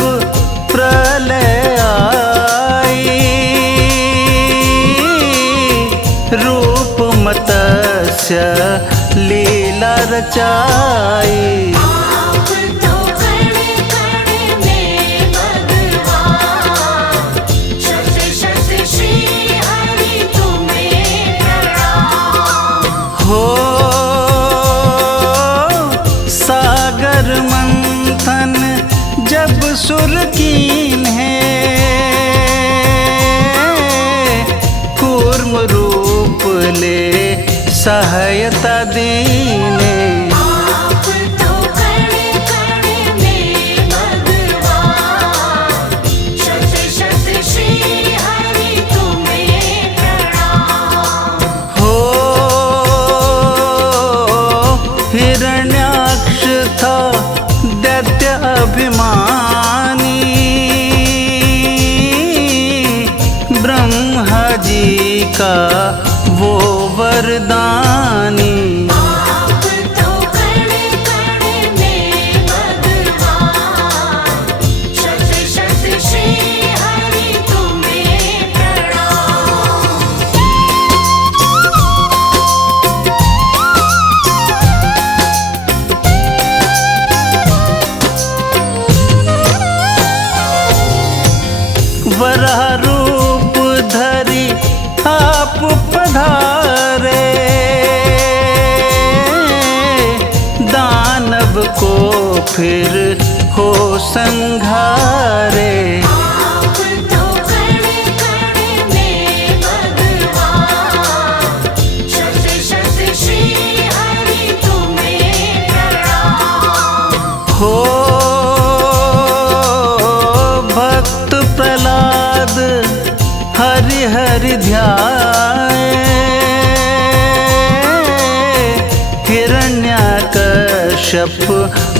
प्रलय आई, रूप मत्स्य लीला रचाई। आप तो कण कण में भगवान, शत शत श्री हरि तुम्हें प्रणाम। हो सागर मंथन जब सुर कीन है, कूर्म रूप ले सहायता दीने। आप तो कण कण में भगवान, शत शत श्री हरि तुम्हें प्रणाम। हो का वो वरदानी। आप तो कण कण में भगवान, शत शत श्री हरि तुम्हें प्रणाम। वराह रूप धरी आप पधारे, दानव को फिर हो संघारे। आप तो कण कण में भगवान, शत शत श्री हरि तुम्हें प्रणाम। हो भक्त प्रहलाद हरि हरि ध्याए, हिरण्यकश्यप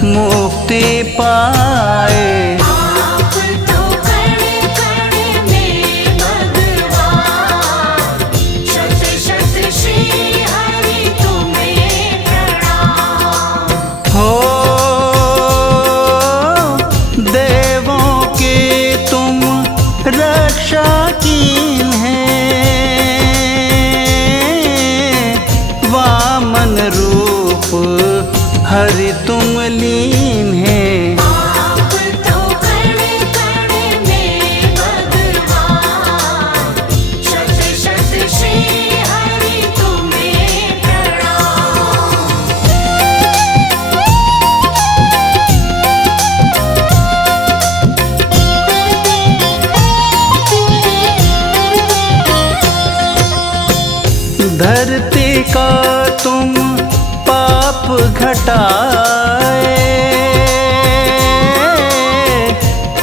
मुक्ति पाए। आप तो कण कण में भगवान, शत शत श्री हरि तुम्हें प्रणाम। हो देवों की तुम रक्षा कीन है, वामन रूप हरि तुम लीन है। आप तो कण कण में भगवान, शत शत श्री हरि तुम्हें प्रणाम। धरती का तुम पाप घटाए,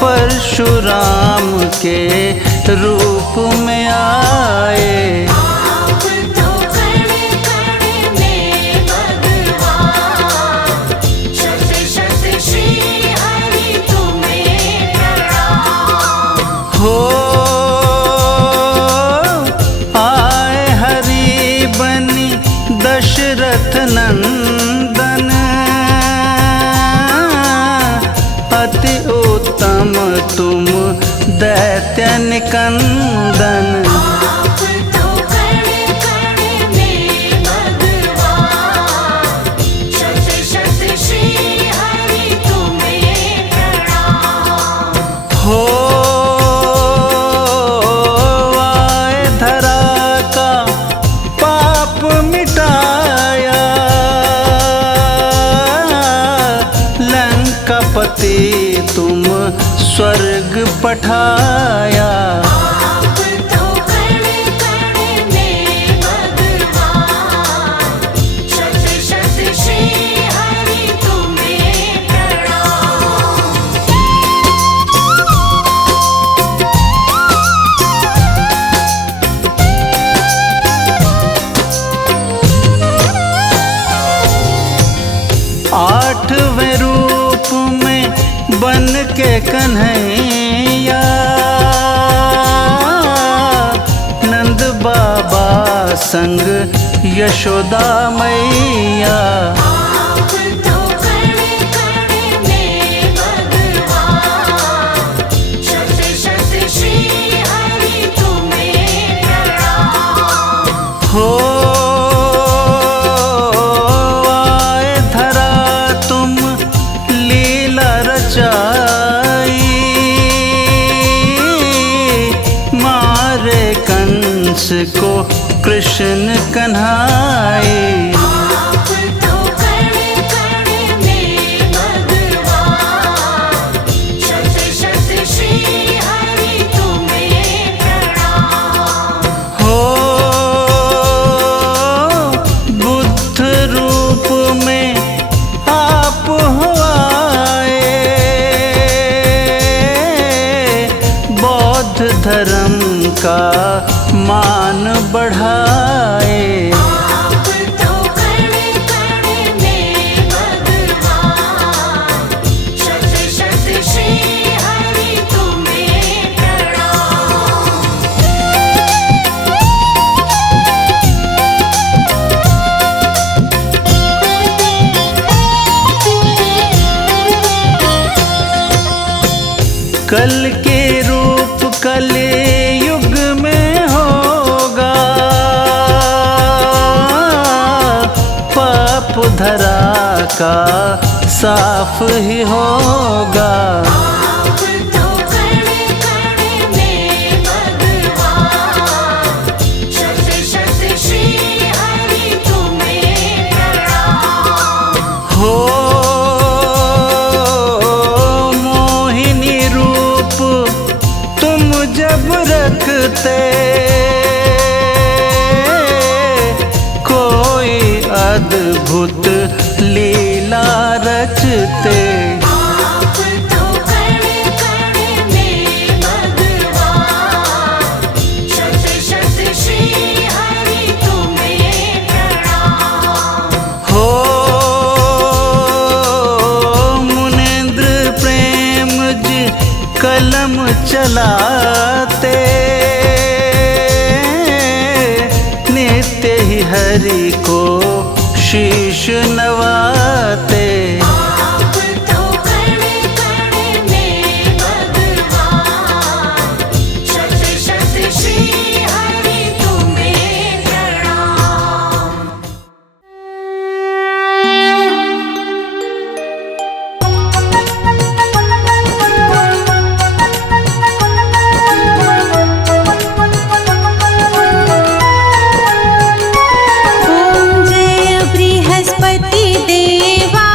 परशुराम के रूप में आए। आप तो कण कण में भगवान, शत शत श्री हरि तुम्हें प्रणाम। हो आए हरि बनी दशरथ नंदन, अति उत्तम तुम दैत्य निकंदन। आप तो कण कण में भगवान, शत शत श्री हरि तुम्हें प्रणाम। हो आए धरा का पाप मिटाया, लंकापति तुम स्वर्ग पठाया। आप तो कण कण में भगवान, शत शत श्री हरि तुम्हें प्रणाम। आठवें रूप में बन के कन्हैया, नंद बाबा संग यशोदा मैया। आप तो कण कण में भगवान, शत शत श्री हरि तुम्हें प्रणाम। हो आए धरा तुम लीला रचाई, मारे कंस को कृष्ण कन्हाई। आप तो कण कण में भगवान, शत शत श्री हरि तुम्हें प्रणाम। हो बुद्ध रूप में आप हो आए, बौद्ध धर्म का मान बढ़ाए। आप तो कण कण में भगवान, शत शत श्री हरि तुम्हें प्रणाम। कल के रूप कले युग में होगा, पाप धरा का साफ ही होगा। आप तो कण कण में भगवान, शत शत श्री हरि तुम्हें प्रणाम। हो मोहिनी रूप तुम जब रखते, कोई अद्भुत लीला रचते। आप तो कण कण में भगवान, शत शत श्री हरि तुम्हें प्रणाम। हो मुनेन्द्र प्रेम जी कलम चलाते, नित्य ही हरि को शीश नवाते। आप तो कण कण में भगवान, शत शत श्री हरि तुम्हें प्रणाम। ॐ जय बृहस्पति देवा,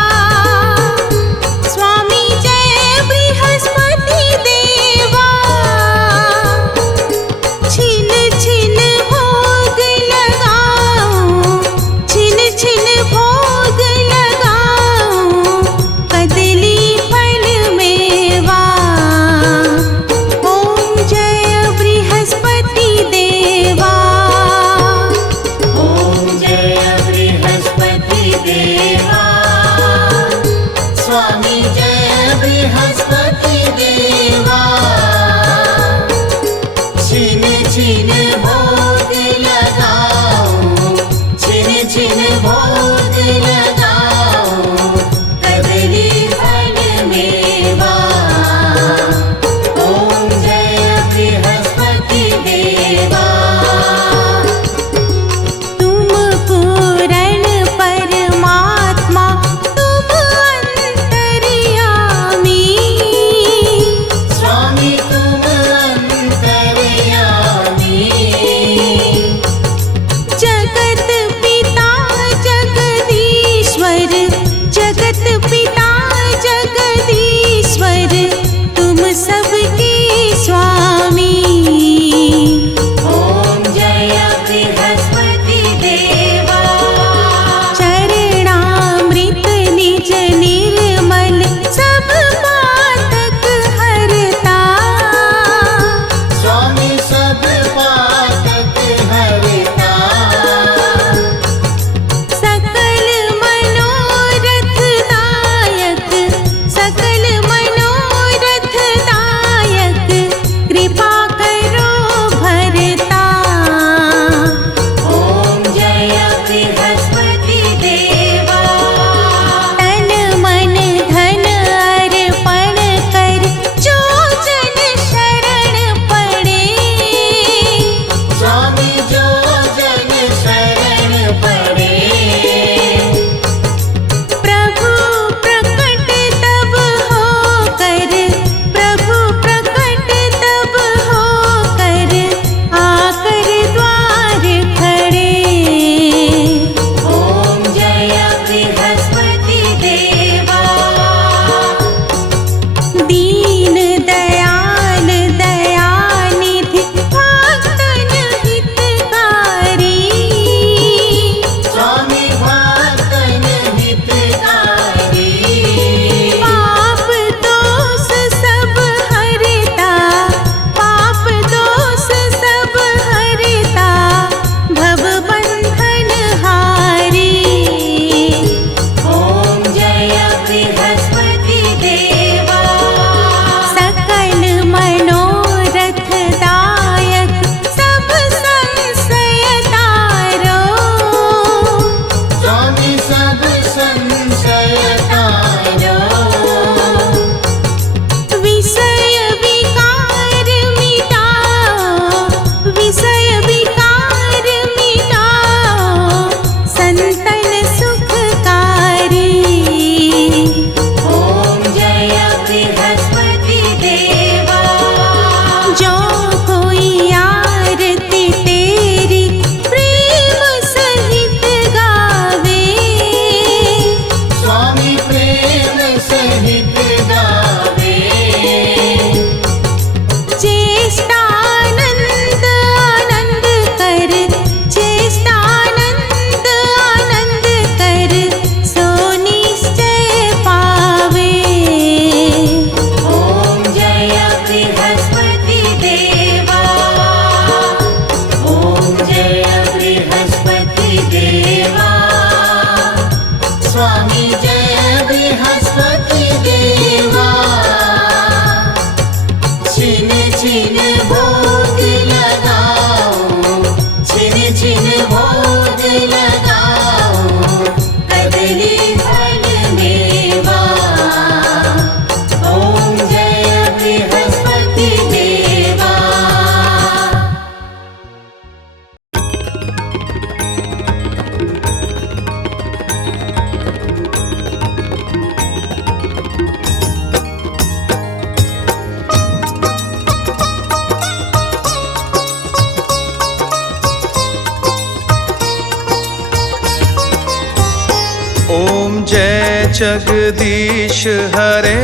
जय जगदीश हरे,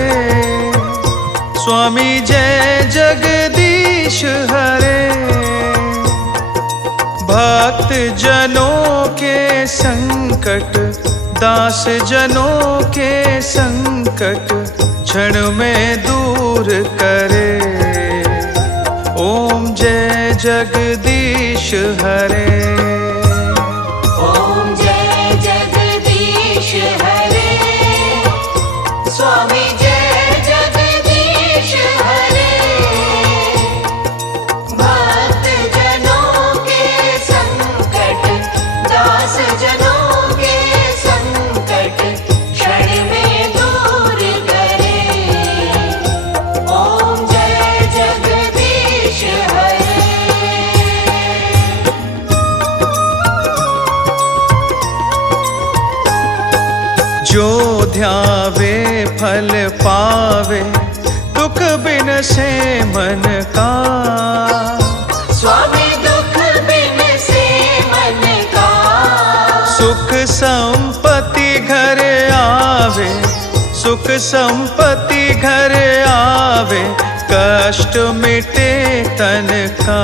स्वामी जय जगदीश हरे। भक्त जनों के संकट, दास जनों के संकट क्षण में दूर करे। ओम जय जगदीश हरे। ओम जय जगदीश हरे, स्वामी जय जगदीश हरे। भक्त जनों के संकट, दास जनों के संकट क्षण में दूर करे। ओम जय जगदीश हरे। जो ध्यावे फल पावे, दुख बिन से मन का। स्वामी दुख बिन से मन का। सुख संपत्ति घर आवे, सुख संपत्ति घर आवे, कष्ट मिटे तन का।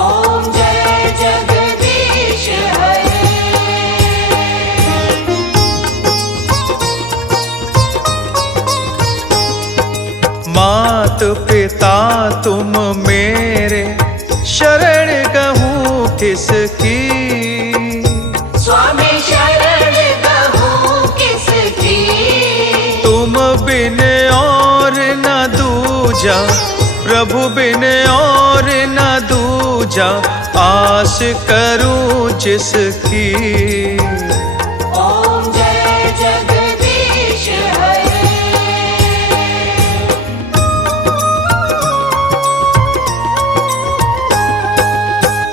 ओम जय जगदीश हरे। मात पिता तुम मेरे, शरण कहूँ किसकी। स्वामी शरण कहूँ किसकी। तुम बिन और न दूजा, प्रभु बिन और न दूजा, आस करूं जिसकी। ओम जय जगदीश हरे।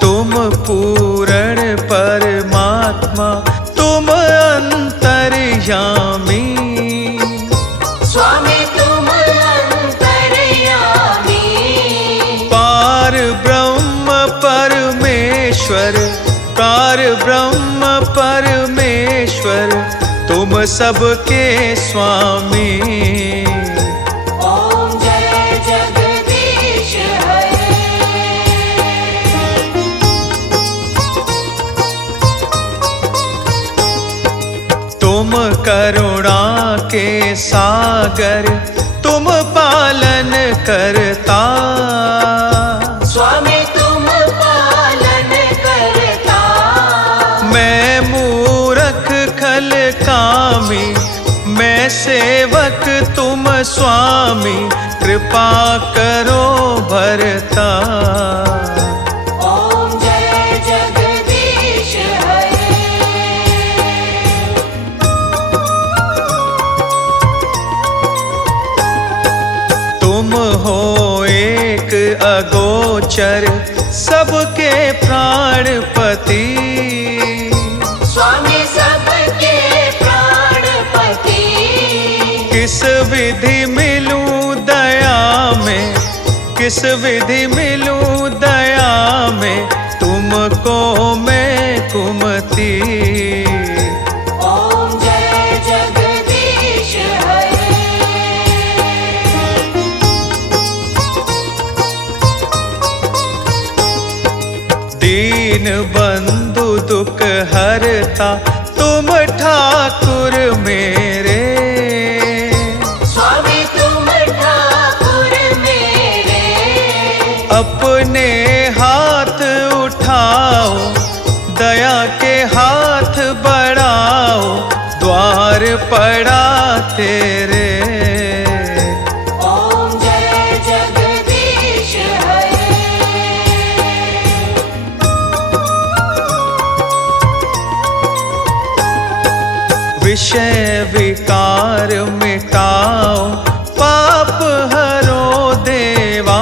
तुम पूर्ण परमात्मा, तुम अंतर्यामी। स्वामी तुम अंतर्यामी। पार ब्रह्म परमेश्वर, पार ब्रह्म परमेश्वर, तुम सबके स्वामी। ओम जय जगदीश हरे। तुम करुणा के सागर, तुम पालन करता। स्वामी तुम पालन करता। मैं मूरख खल कामी, मैं सेवक तुम स्वामी, कृपा करो भरता। ओम जय जगदीश हरे। तुम हो एक अगोचर, सबके प्राणपति। स्वामी सबके प्राणपति। किस विधि मिलूं दया में, किस विधि मिलूं दया में, तुमको मैं कुमति। ओम जय जगदीश हरे। दीन बंधु दुख हरता, तुम ठाकुर मेरे। स्वामी तुम ठाकुर मेरे। अपने हाथ उठाओ, दया के हाथ बढ़ाओ, द्वार पड़ा तेरे। ओम जय जगदीश हरे। विषय विकार मिटाओ, पाप हरो देवा।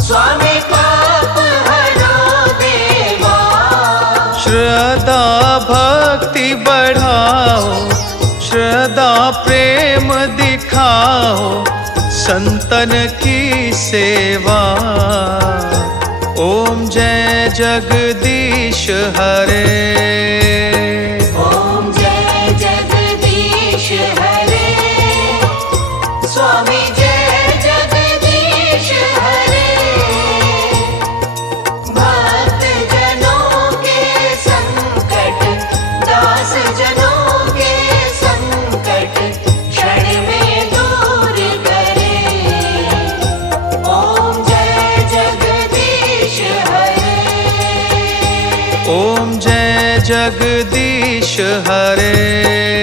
स्वामी पाप हरो देवा। श्रद्धा भक्ति बढ़ाओ, श्रद्धा प्रेम दिखाओ, संतन की सेवा। ओम जय जगदीश हरे। ओम जगदीश हरे।